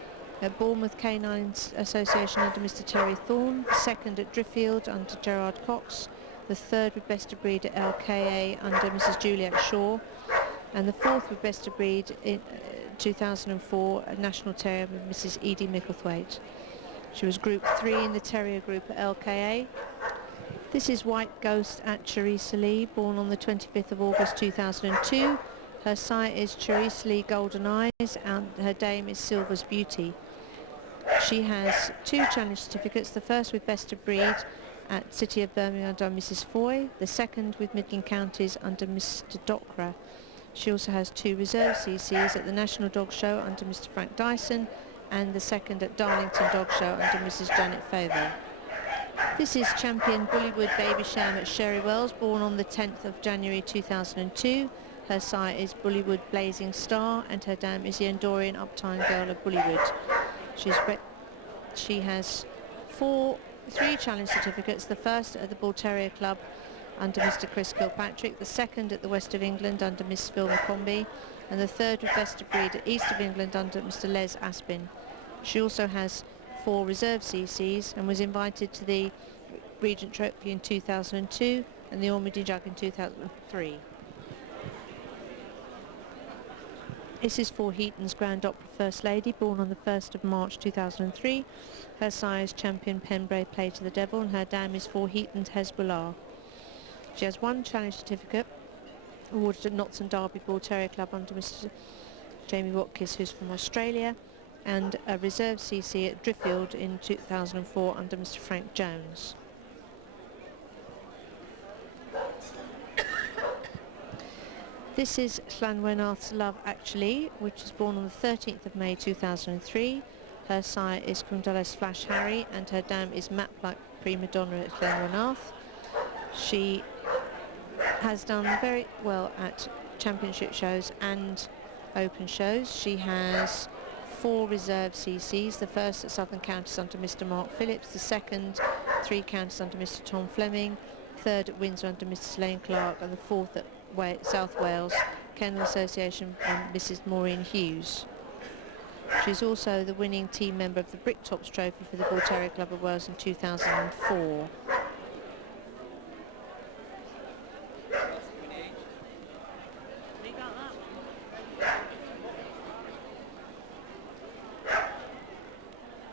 at Bournemouth Canine Association under Mr. Terry Thorne, the second at Driffield under Gerard Cox, the third with Best of Breed at LKA under Mrs. Juliet Shaw, and the 4th with Best of Breed in 2004 at National Terrier with Mrs. Edie Micklethwaite. She was Group 3 in the Terrier group at LKA. This is White Ghost at Charisse Lee, born on the 25th of August 2002. Her sire is Charisse Lee Golden Eyes and her dame is Silver's Beauty. She has 2 challenge certificates, the first with Best of Breed at City of Birmingham under Mrs. Foy, the second with Midland Counties under Mr. Docra. She also has 2 reserve CCs at the National Dog Show under Mr. Frank Dyson and the second at Darlington Dog Show under Mrs. Janet Favour. This is Champion Bullywood Baby Sham at Sherry Wells, born on the 10th of January 2002. Her sire is Bullywood Blazing Star and her dam is the Endorian Uptime Girl of Bullywood. She has 3 challenge certificates, the first at the Bull Terrier Club under Mr. Chris Kilpatrick, the second at the West of England under Miss Phil McCombie, and the third with Best of Breed at East of England under Mr. Les Aspin. She also has 4 reserve CCs and was invited to the Regent Trophy in 2002 and the Ormandy Jug in 2003. This is for Heaton's Grand Opera First Lady, born on the 1st of March 2003. Her sire is Champion Pembrey Play to the Devil and her dam is for Heaton's Hezbollah. She has 1 challenge certificate awarded at Notts and Derby Bull Terrier Club under Mr. Jamie Watkins, who's from Australia, and a reserve CC at Driffield in 2004 under Mr. Frank Jones. This is Llanwenarth's Love Actually, which was born on the 13th of May 2003. Her sire is Cundulus Flash Harry and her dam is Matt Black Prima Donna at Llanwenarth. She has done very well at championship shows and open shows. She has 4 reserve CCs, the first at Southern Counties under Mr. Mark Phillips, the second 3 counties under Mr. Tom Fleming, third at Windsor under Mrs. Lane Clark, and the 4th at South Wales Kennel Association under Mrs. Maureen Hughes. She's also the winning team member of the Bricktops Trophy for the Bull Terrier Club of Wales in 2004.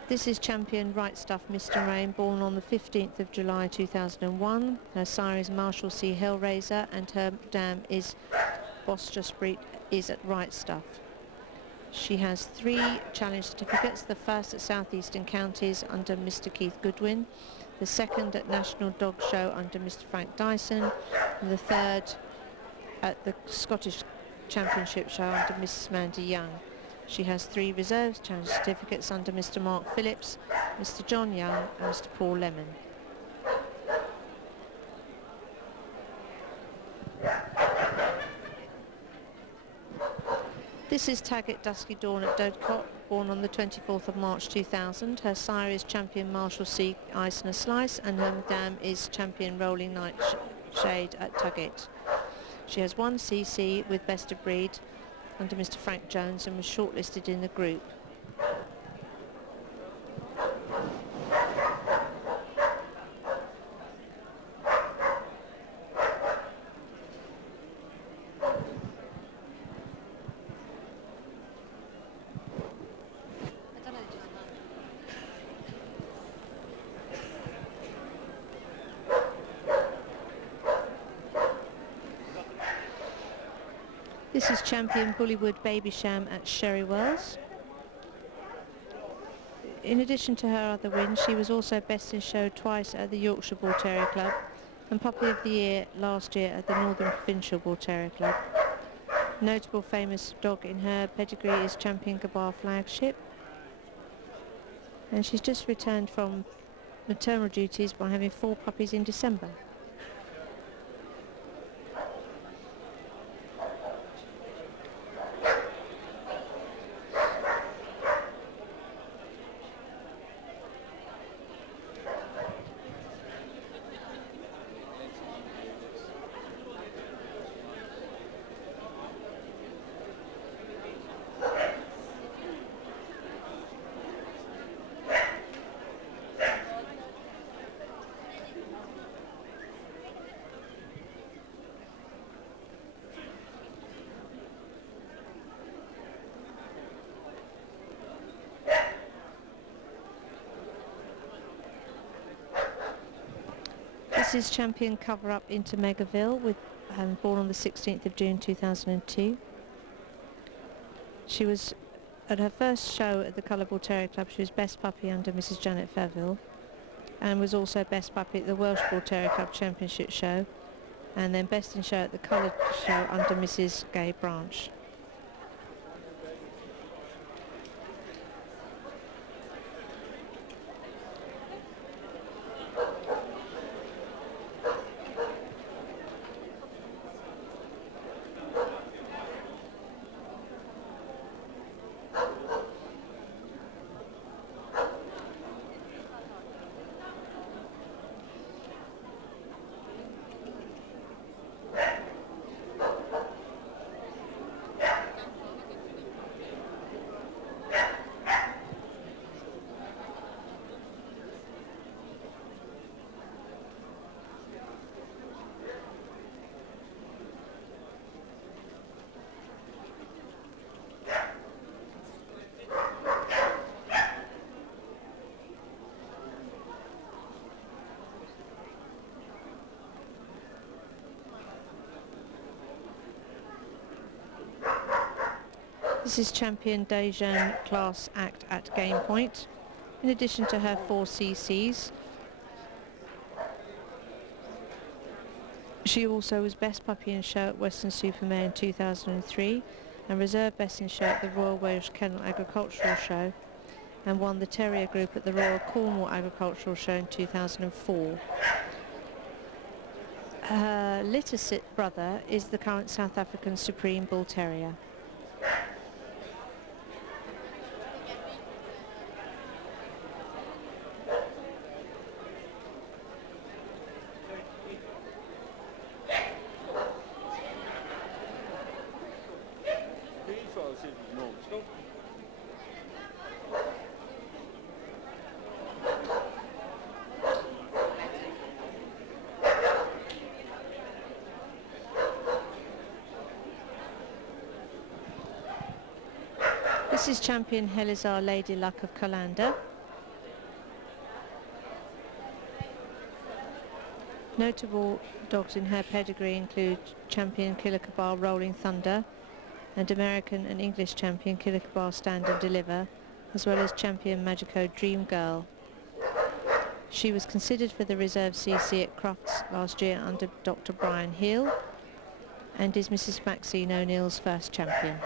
This is Champion Right Stuff Mr. Rain, born on the 15th of July 2001. Her sire is Marshall C. Hellraiser and her dam is Boston Street is at Right Stuff. She has 3 challenge certificates, the first at South Eastern Counties under Mr. Keith Goodwin, the second at National Dog Show under Mr. Frank Dyson, and the third at the Scottish Championship Show under Mrs. Mandy Young. She has 3 reserves challenge certificates under Mr. Mark Phillips, Mr. John Young and Mr. Paul Lemon. This is Taggart Dusky Dawn at Dodcott, born on the 24th of March 2000. Her sire is champion Marshall C. Ice and a Slice, and her dam is champion Rolling Nightshade at Taggart. She has 1 CC with Best of Breed under Mr. Frank Jones and was shortlisted in the group. This is champion Bullywood Babysham at Sherry Wells. In addition to her other wins, she was also best in show twice at the Yorkshire Bull Terrier Club and Puppy of the Year last year at the Northern Provincial Bull Terrier Club. Notable famous dog in her pedigree is champion Gabar Flagship, and she's just returned from maternal duties by having 4 puppies in December. This is champion Cover Up into Megaville, with born on the 16th of June 2002. She was at her first show at the Colour Bull Terrier Club. She was best puppy under Mrs. Janet Faville, and was also best puppy at the Welsh Bull Terrier Club Championship show, and then best in show at the Colour show under Mrs. Gay Branch. This is champion Dejan Class Act at Game Point. In addition to her 4 CCs, she also was best puppy in show at Western Supermare in 2003 and reserve best in show at the Royal Welsh Kennel Agricultural Show, and won the Terrier Group at the Royal Cornwall Agricultural Show in 2004. Her litter brother is the current South African Supreme Bull Terrier. This is champion Helizar Lady Luck of Colander. Notable dogs in her pedigree include champion Killer-Kabar Rolling Thunder and American and English champion Killer-Kabar Stand and Deliver, as well as champion Magico Dream Girl. She was considered for the reserve CC at Crufts last year under Dr. Brian Hill, and is Mrs. Maxine O'Neill's first champion.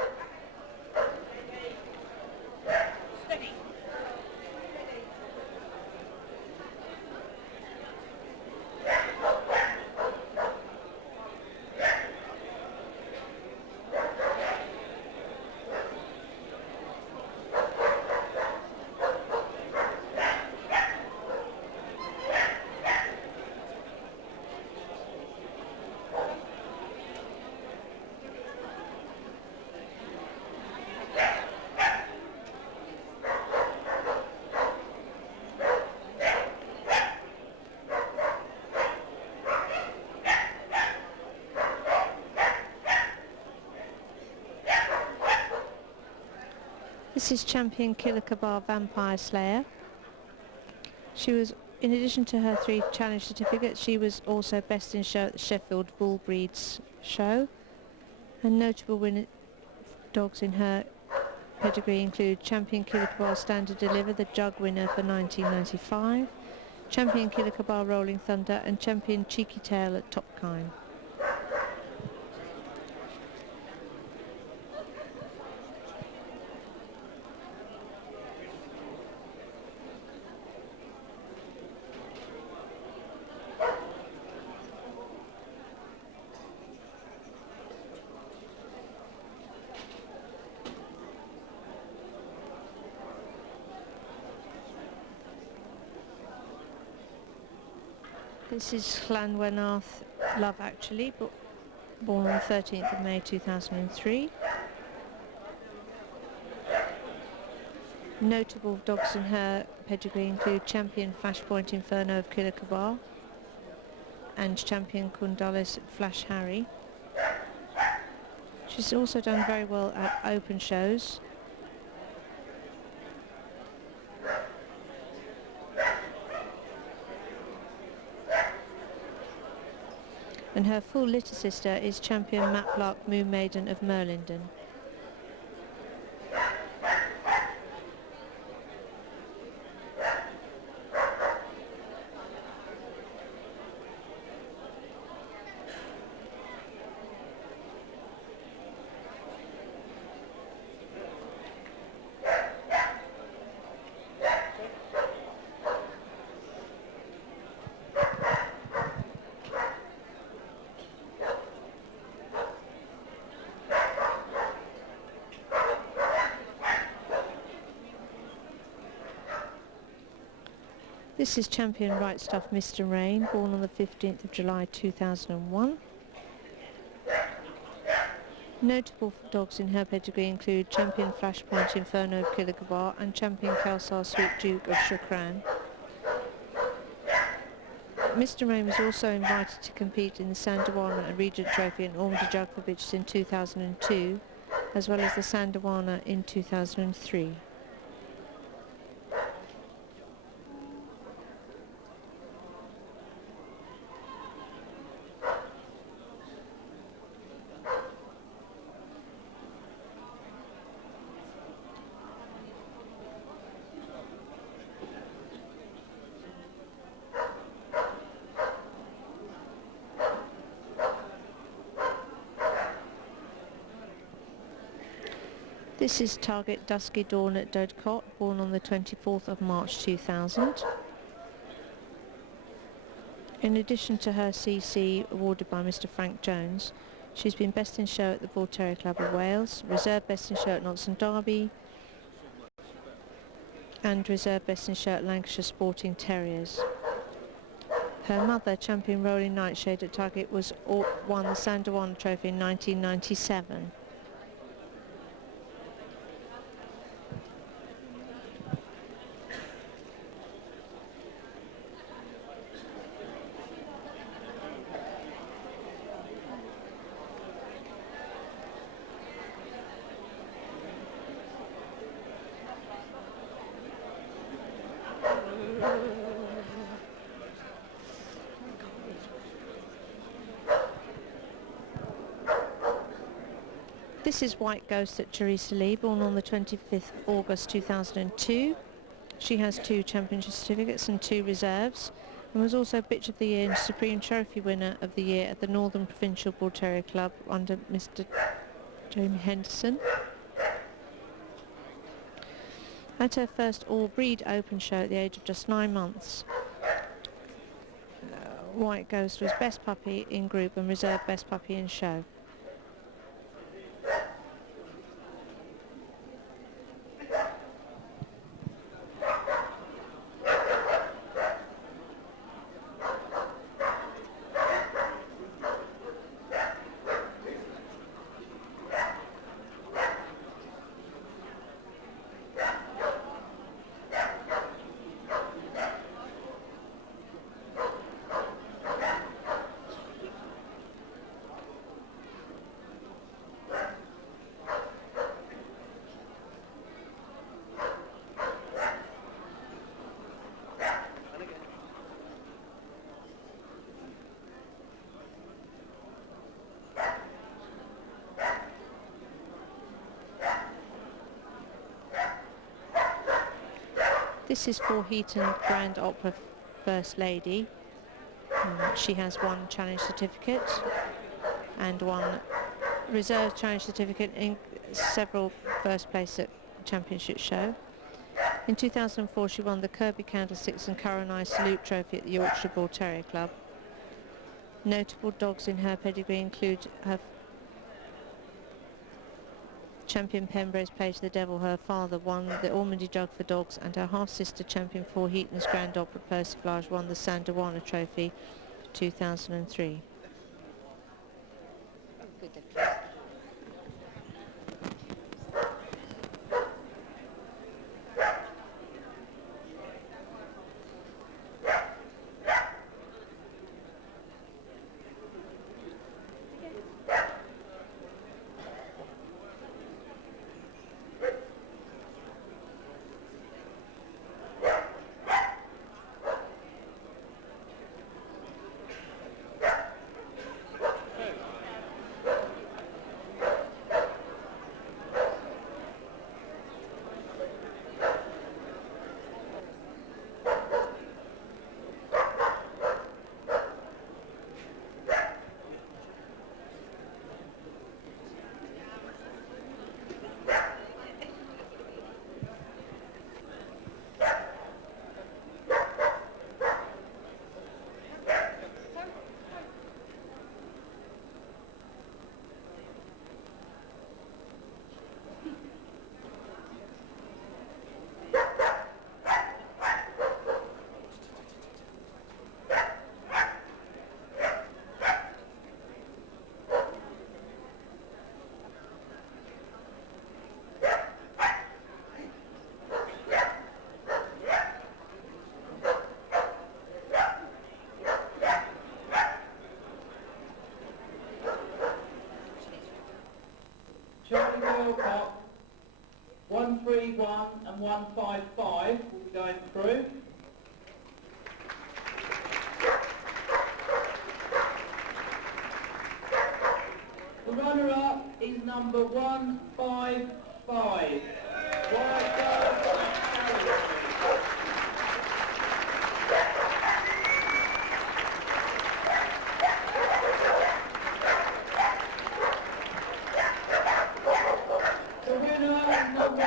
This is champion Kilikabar Vampire Slayer. She was, in addition to her 3 challenge certificates, she was also best in show at the Sheffield Bull Breeds show. And notable dogs in her pedigree include champion Kilikabar Standard Deliver, the Jug winner for 1995, champion Kilikabar Rolling Thunder, and champion Cheeky Tail at Topkine. This is Llanwenarth Love Actually, born on the 13th of May 2003. Notable dogs in her pedigree include champion Flashpoint Inferno of Kilikabar and champion Kundalis Flash Harry. She's also done very well at open shows. And her full litter sister is champion Matlark Moon Maiden of Merlington. This is champion Right Stuff Mr. Rain, born on the 15th of July 2001. Notable dogs in her pedigree include champion Flashpoint Inferno of Kilikabar and champion Kelsar Sweet Duke of Shukran. Mr. Rain was also invited to compete in the Sandawana and Regent Trophy and Ormandy Jug for bitches in 2002, as well as the Sandawana in 2003. This is Target Dusky Dawn at Dodcott, born on the 24th of March 2000. In addition to her CC awarded by Mr. Frank Jones, she's been Best in Show at the Bull Terrier Club of Wales, Reserve Best in Show at Notts and Derby, and Reserve Best in Show at Lancashire Sporting Terriers. Her mother, champion Rolling Nightshade at Target, won the Sandawana Trophy in 1997. This is White Ghost at Teresa Lee, born on the 25th of August 2002. She has 2 championship certificates and 2 reserves, and was also Bitch of the Year and Supreme Trophy winner of the year at the Northern Provincial Bull Terrier Club under Mr. Jamie Henderson. At her first all-breed open show at the age of just 9 months, White Ghost was Best Puppy in Group and Reserve Best Puppy in Show. This is for Heaton Grand Opera First Lady. She has one challenge certificate and one reserve challenge certificate in several first place at championship show. In 2004 she won the Kirby Candlesticks and Coronai Salute Trophy at the Yorkshire Bull Terrier Club. Notable dogs in her pedigree include her champion Pembrose Page the Devil. Her father won the Ormandy Jug for dogs, and her half-sister champion for Heaton's Grand Opera Persiflage won the Sandawana Trophy 2003. Charlie World Cup 131 and 155 will be going through. The runner-up is number 155. The winner is number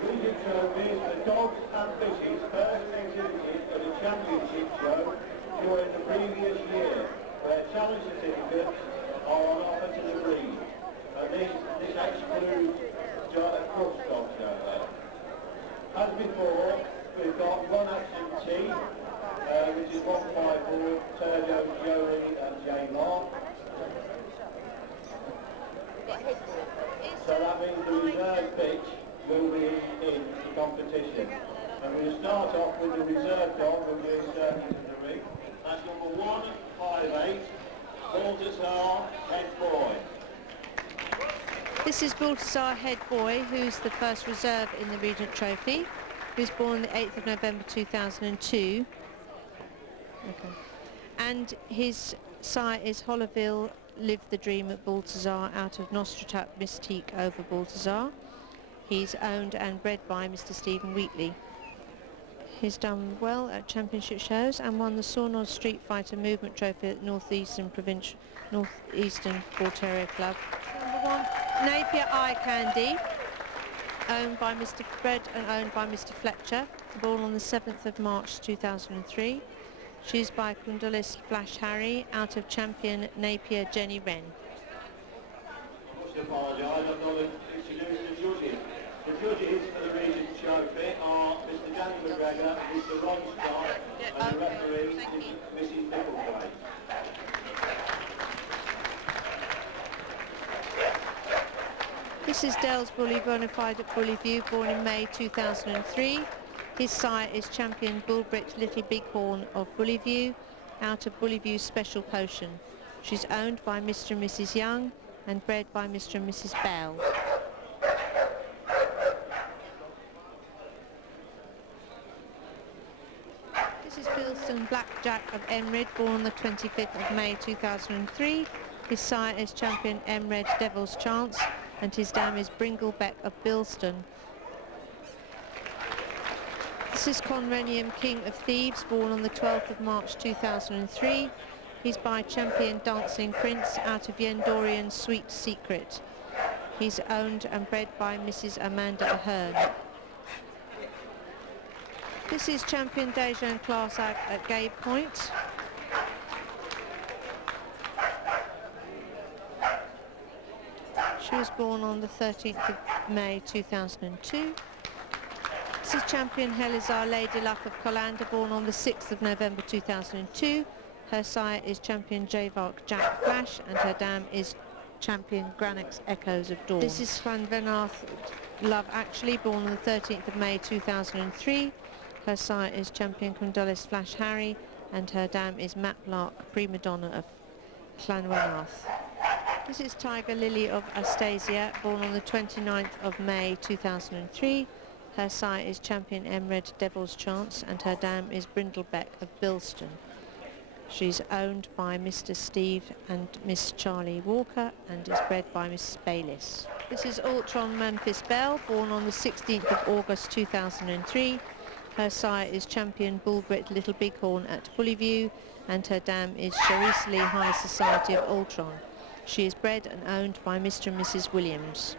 Regent Trophy is the dogs and fishes first exhibited at a championship show during the previous year, where challenge certificates are on offer to the breed. And this excludes cross dogs now there. As before, we've got one absentee, which is 154, Sergio Jolie and J. Mark. So that means the reserve pitch will be in the competition. And we'll start off with the reserve dog who is into the ring. That's number 158, Balthazar Head Boy. This is Balthazar Head Boy, who's the first reserve in the Regent Trophy, who's born the 8th of November 2002. Okay. And his sire is Hollowville Live the Dream at Balthazar, out of Nostratap Mystique over Balthazar. He's owned and bred by Mr. Stephen Wheatley. He's done well at championship shows and won the Sawnod Street Fighter Movement Trophy at Northeastern Bull Terrier Club. Number 1, Napier Eye Candy, owned by Mr. Fred and owned by Mr. Fletcher. Born on the 7th of March 2003. She's by Kundalis Flash Harry, out of champion Napier Jenny Wren. I must apologise, I've not introduced the judges. The judges for the Regent Trophy are Mr. Danny McGregor, Mr. Ron Scott, and the referee is Mrs. Nickelbraid. This is Dell's Bully Bonafide at Bullyview, born in May 2003. His sire is champion Bullbrit Little Bighorn of Bullyview, out of Bullyview Special Potion. She's owned by Mr. and Mrs. Young and bred by Mr. and Mrs. Bell. This is Bilston Blackjack of Emred, born on the 25th of May 2003. His sire is champion Emred Devil's Chance and his dam is Brindlebeck of Bilston. This is Conrenium King of Thieves, born on the 12th of March 2003. He's by champion Dancing Prince, out of Yendorian Sweet Secret. He's owned and bred by Mrs. Amanda Ahern. This is champion Dejan Klasak at Gabe Point. She was born on the 13th of May 2002. This is champion Helizar Lady Luck of Colander, born on the 6th of November 2002. Her sire is champion Javark Jack Flash and her dam is champion Granix Echoes of Dawn. This is Swan Venarth Love Actually, born on the 13th of May 2003. Her sire is champion Condolis Flash Harry and her dam is Matlark Prima Donna of Llanwenarth. This is Tiger Lily of Astasia, born on the 29th of May 2003. Her sire is champion Emred Devil's Chance and her dam is Brindlebeck of Bilston. She's owned by Mr. Steve and Miss Charlie Walker and is bred by Mrs. Bayliss. This is Ultron Memphis Bell, born on the 16th of August 2003. Her sire is champion Bullbrit Little Bighorn at Bullyview and her dam is Charisse Lee High Society of Ultron. She is bred and owned by Mr. and Mrs. Williams.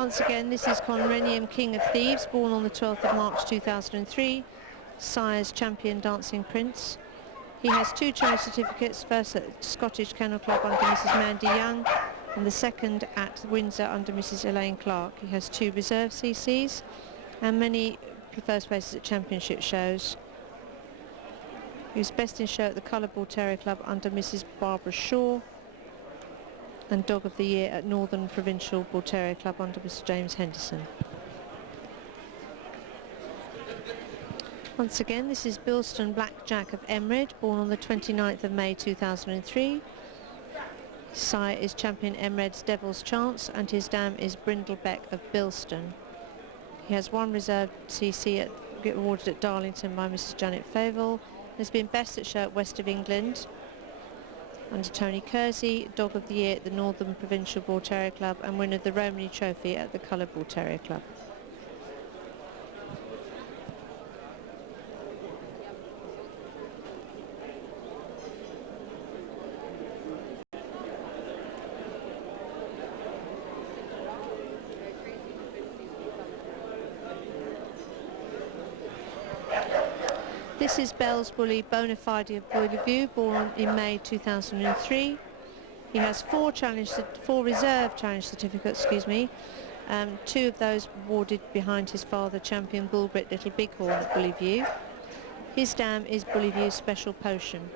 Once again, this is Conrenium King of Thieves, born on the 12th of March 2003. Sire's champion Dancing Prince. He has two challenge certificates, first at Scottish Kennel Club under Mrs. Mandy Young and the second at Windsor under Mrs. Elaine Clark. He has two reserve CCs and many first places at championship shows. He was best in show at the Colour Bull Terrier Club under Mrs. Barbara Shaw and Dog of the Year at Northern Provincial Bull Terrier Club under Mr. James Henderson. Once again, this is Bilston Blackjack of Emred, born on the 29th of May 2003. Sire is champion Emred's Devil's Chance and his dam is Brindlebeck of Bilston. He has one reserved CC awarded at Darlington by Mrs. Janet Favel. Has been best at show at West of England under Tony Kersey, Dog of the Year at the Northern Provincial Bull Terrier Club and winner of the Ormandy Trophy at the Colour Bull Terrier Club. This is Bell's Bully Bonafide of Bullyview, born in May 2003. He has four reserve challenge certificates, 2 of those awarded behind his father, champion Bullgrit Little Bighorn at Bully View. His dam is Bully View's Special Potion.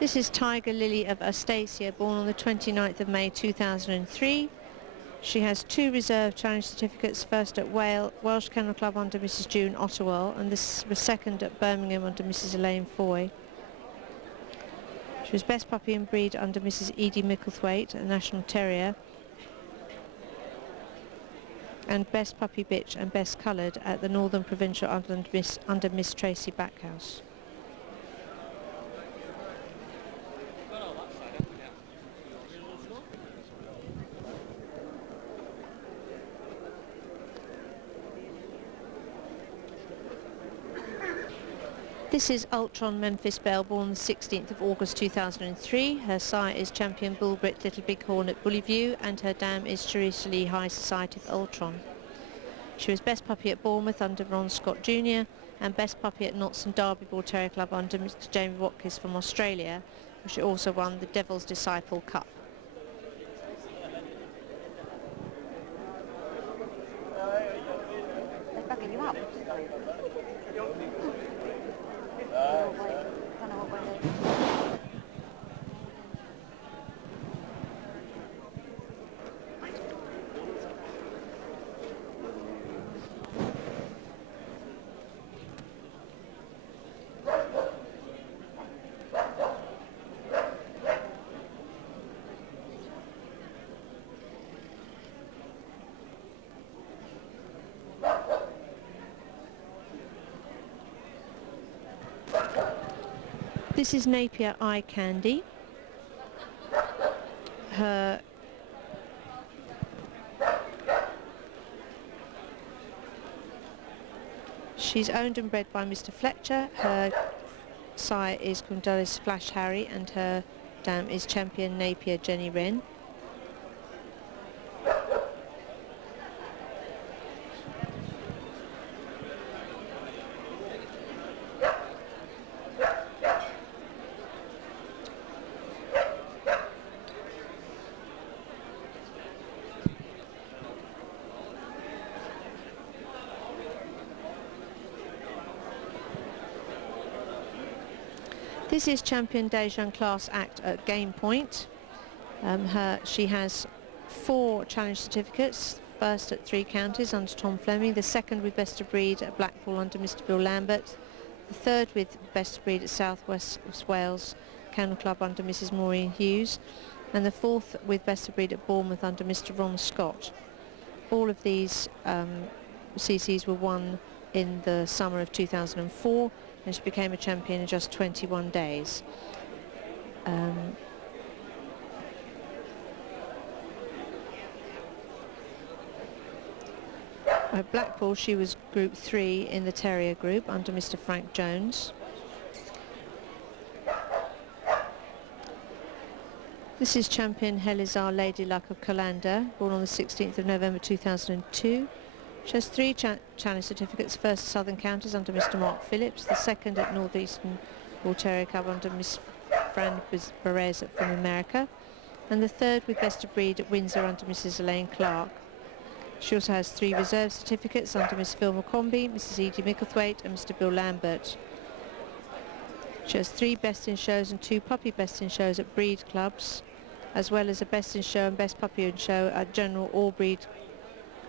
This is Tiger Lily of Astacia, born on the 29th of May 2003. She has 2 reserve challenge certificates, first at Welsh Kennel Club under Mrs June Ottewell, and this was second at Birmingham under Mrs Elaine Foy. She was best puppy and breed under Mrs Edie Micklethwaite, a National Terrier, and best puppy bitch and best coloured at the Northern Provincial under Miss Tracy Backhouse. This is Ultron Memphis Belle, born the 16th of August 2003. Her sire is champion Bullgrit Little Bighorn at Bully View, and her dam is Teresa Lee High Society of Ultron. She was best puppy at Bournemouth under Ron Scott Jr. and best puppy at Notts and Derby Bull Terrier Club under Mr Jamie Watkins from Australia, where she also won the Devil's Disciple Cup. They're bugging you up. This is Napier Eye Candy. She's owned and bred by Mr Fletcher. Her sire is Condolis Flash Harry, and her dam is champion Napier Jenny Wren. This is champion Dejan Class Act at Game Point. She has 4 challenge certificates, first at 3 counties under Tom Fleming, the second with best of breed at Blackpool under Mr Bill Lambert, the third with best of breed at South West Wales Kennel Club under Mrs Maureen Hughes, and the fourth with best of breed at Bournemouth under Mr Ron Scott. All of these CCs were won in the summer of 2004, and she became a champion in just 21 days. At Blackpool, she was Group 3 in the Terrier group under Mr Frank Jones. This is champion Helizar Lady Luck of Colander, born on the 16th of November 2002. She has 3 challenge certificates, first at Southern Counties under Mr Mark Phillips, the second at North Eastern Bull Terrier Club under Miss Fran Perez from America, and the third with best of breed at Windsor under Mrs Elaine Clark. She also has 3 reserve certificates under Miss Phil McCombie, Mrs Edie Micklethwaite and Mr Bill Lambert. She has 3 best in shows and 2 puppy best in shows at breed clubs, as well as a best in show and best puppy in show at general all breed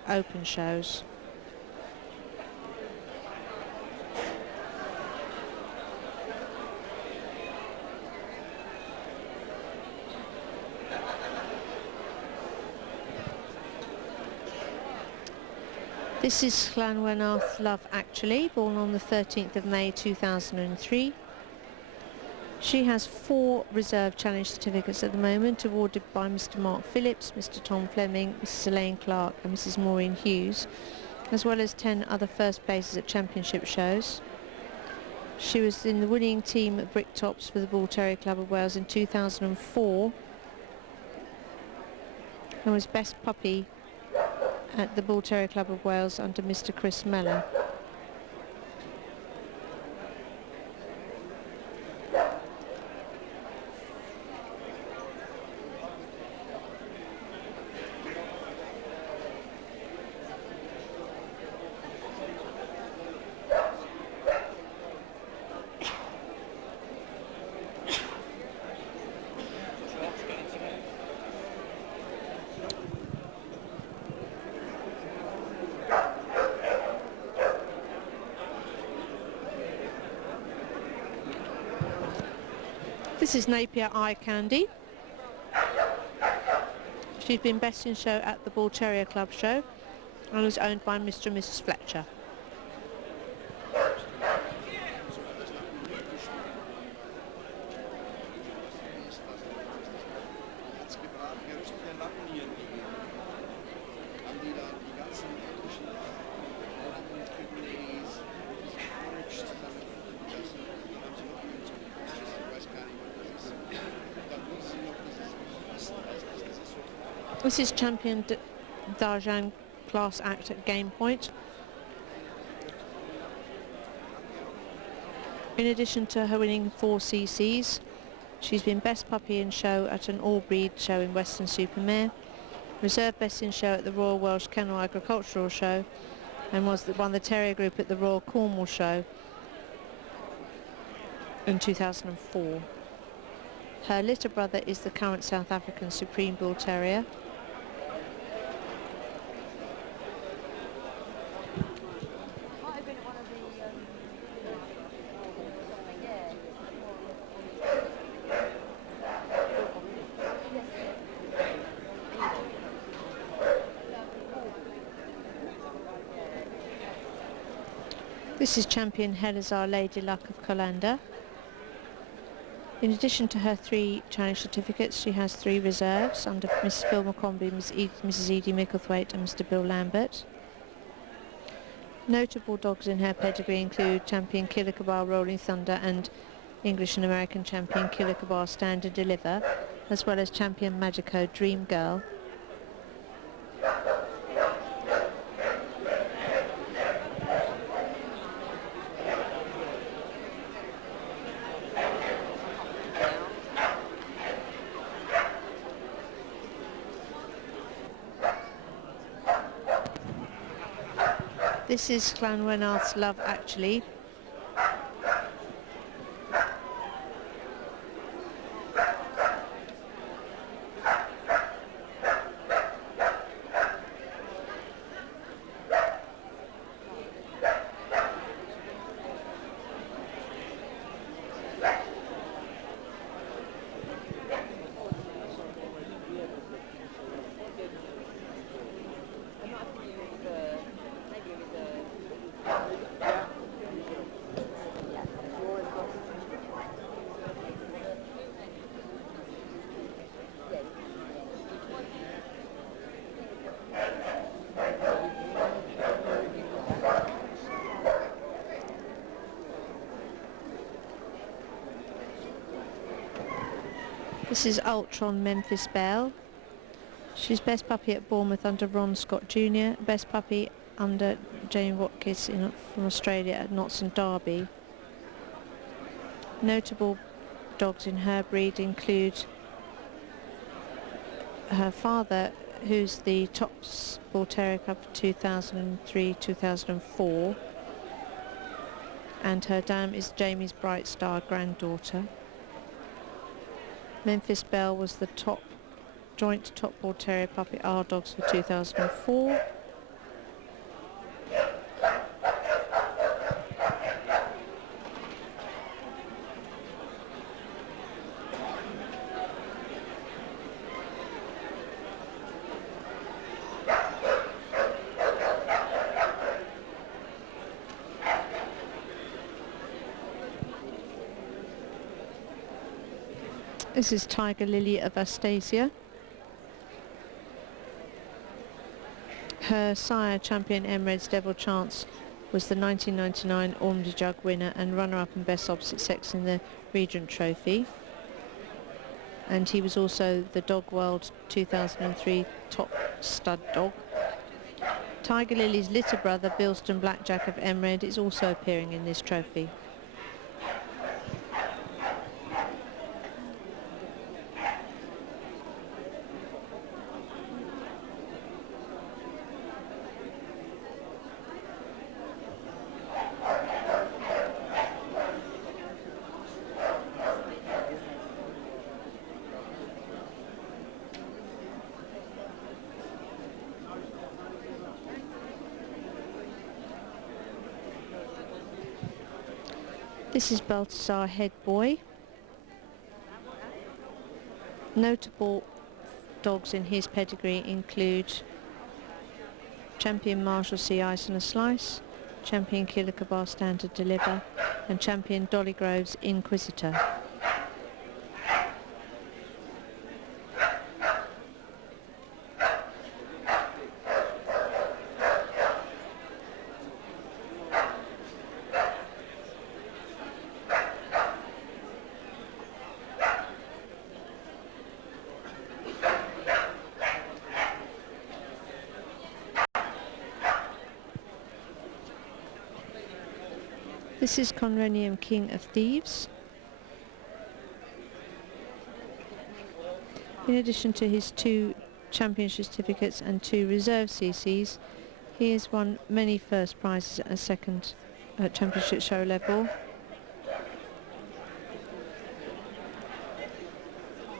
open shows. This is Llanwenarth Love Actually, born on the 13th of May 2003. She has 4 reserve challenge certificates at the moment, awarded by Mr Mark Phillips, Mr Tom Fleming, Mrs Elaine Clark and Mrs Maureen Hughes. as well as 10 other first places at championship shows. She was in the winning team at Bricktops for the Bull Terrier Club of Wales in 2004 and was best puppy at the Bull Terrier Club of Wales under Mr. Chris Mellor. This is Napier Eye Candy. She's been best in show at the Bull Terrier Club show and was owned by Mr. and Mrs. Fletcher. This is Champion Darjan Class Act at Game Point. In addition to her winning 4 CCs, she's been best puppy in show at an all-breed show in Weston-super-Mare, reserve best in show at the Royal Welsh Kennel Agricultural Show, and won the Terrier Group at the Royal Cornwall Show in 2004. Her litter brother is the current South African Supreme Bull Terrier. This is Champion Helazar Lady Luck of Contender. In addition to her 3 challenge certificates, she has 3 reserves under Mrs. Phil McCombie, Mrs. Edie Micklethwaite and Mr. Bill Lambert. Notable dogs in her pedigree include Champion Killicabar Rolling Thunder and English and American Champion Killicabar Stand and Deliver, as well as Champion Magico Dream Girl. This is Llanwynarth's Love Actually. This is Ultron Memphis Belle. She's best puppy at Bournemouth under Ron Scott Jr., best puppy under Jane Watkins from Australia at Notts and Derby. Notable dogs in her breed include her father, who's the Tops Bull Terrier Club for 2003-2004, and her dam is Jamie's Bright Star granddaughter. Memphis Belle was the joint top Bull Terrier puppy at R-Dogs for 2004. This is Tiger Lily of Astasia. Her sire, champion Emred's Devil Chance, was the 1999 Ormandy Jug winner and runner-up and best opposite sex in the Regent Trophy. And he was also the Dog World 2003 top stud dog. Tiger Lily's little brother, Bilston Blackjack of Emred, is also appearing in this trophy. This is Balthazar Head Boy. Notable dogs in his pedigree include champion Marshall C. Ice on a Slice, champion Killer Kabar Standard Deliver, and champion Dolly Groves Inquisitor. This is Conronium King of Thieves. In addition to his 2 championship certificates and 2 reserve CCs, he has won many first prizes at a second championship show level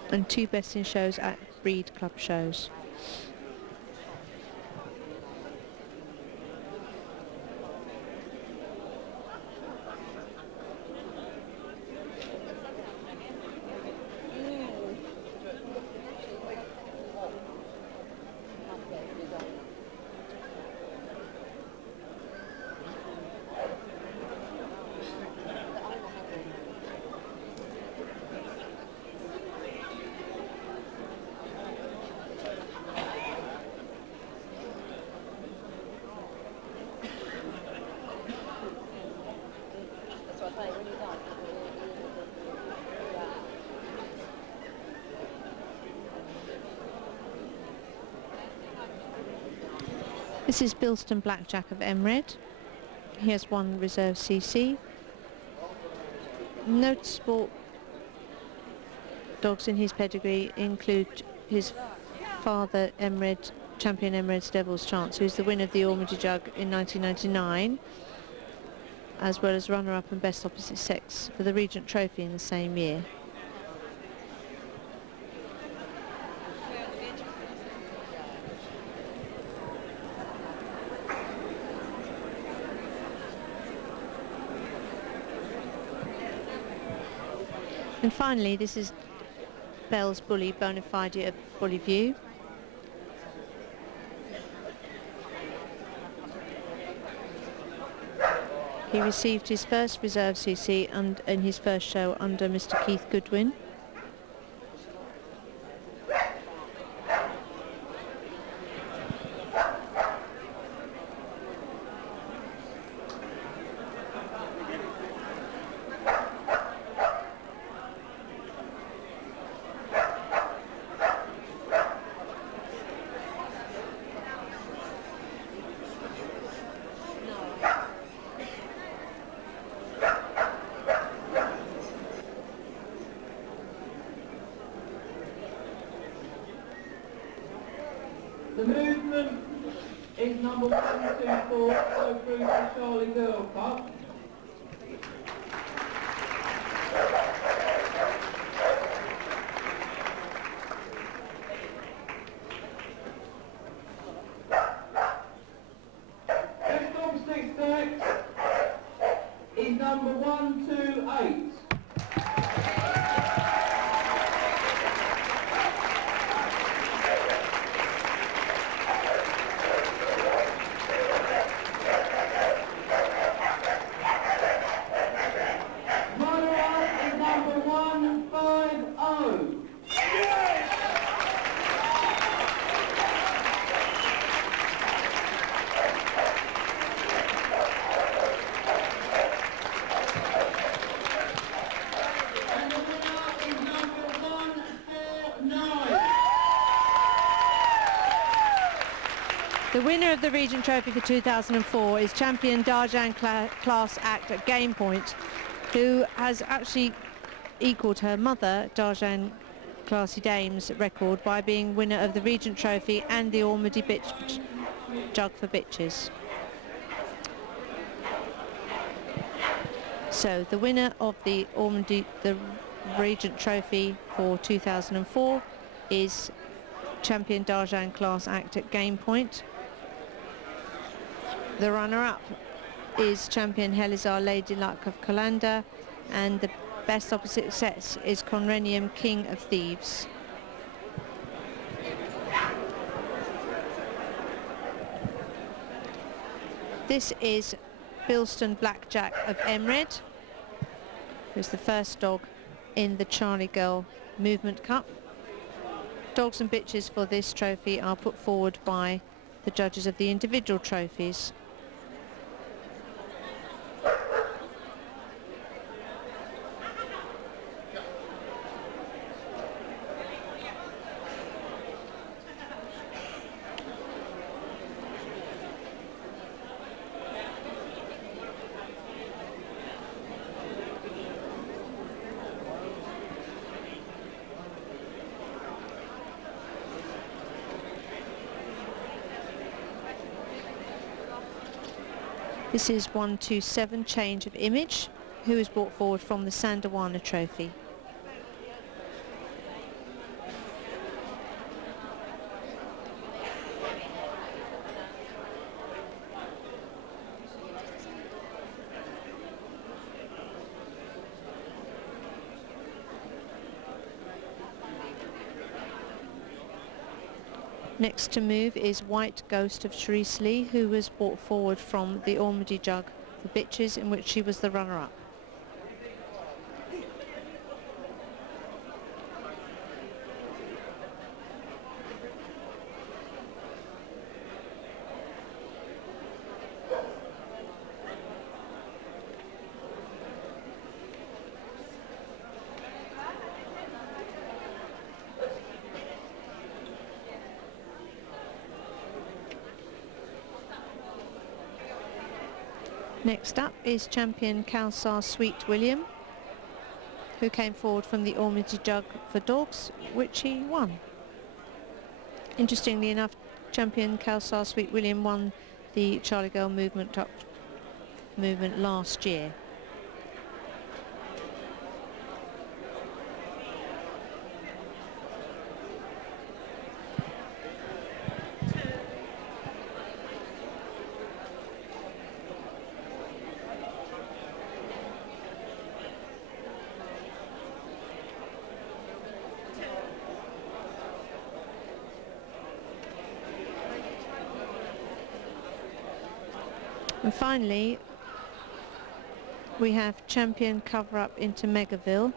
and 2 best in shows at breed club shows. This is Bilston Blackjack of Emred. He has 1 reserve CC. Notable dogs in his pedigree include his father, Emred, champion Emred's Devil's Chance, who's the winner of the Ormandy Jug in 1999, as well as runner-up and best opposite sex for the Regent Trophy in the same year. And finally, this is Bell's Bully Bonafide of Bully View. He received his first reserve CC in his first show under Mr. Keith Goodwin. The movement is number 124, so through to Charlie Girl Cup. Best dog six next is number 128. The winner of the Regent Trophy for 2004 is champion Darjan Class Act at Game Point, who has actually equalled her mother, Darjan Classy Dames record by being winner of the Regent Trophy and the Ormandy Jug for Bitches. So the winner of the Regent Trophy for 2004 is champion Darjan Class Act at Game Point. The runner-up is champion Helizar Lady Luck of Contender, and the best opposite sex is Conrenium King of Thieves. This is Bilston Blackjack of Emred, who's the first dog in the Charlie Girl Movement Cup. Dogs and bitches for this trophy are put forward by the judges of the individual trophies. This is 127 Change of Image, who is brought forward from the Sandawana Trophy. Next to move is White Ghost of Cherise Lee, who was brought forward from the Ormandy Jug for Bitches, in which she was the runner-up. Next up is champion Khalsar Sweet William, who came forward from the Ormandy Jug for Dogs, which he won. Interestingly enough, champion Khalsar Sweet William won the Charlie Girl Movement last year. And finally, we have champion Cover-Up into Megaville,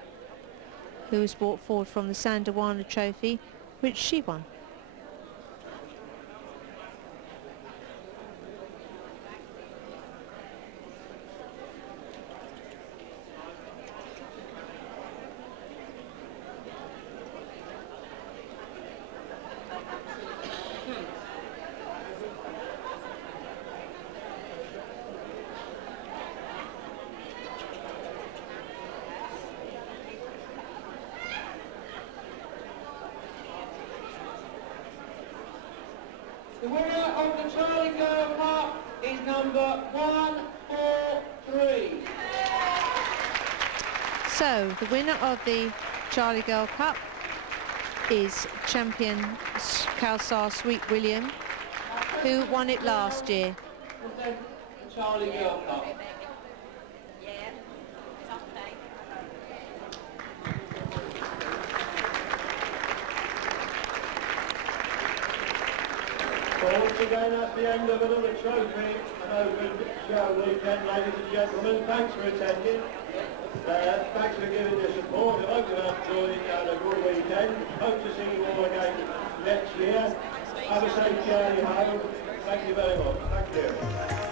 who was brought forward from the Sandawana Trophy, which she won. The winner of the Charlie Girl Cup is number 143. So, the winner of the Charlie Girl Cup is champion Khalsar Sweet William, who won it last year. The Charlie Girl Cup. Well, once again, that's the end of another trophy and open show weekend, ladies and gentlemen. Thanks for attending. Thanks for giving your support. I hope you've enjoyed it and had a good weekend. Hope to see you all again next year. Have a safe journey home. Thank you very much. Thank you.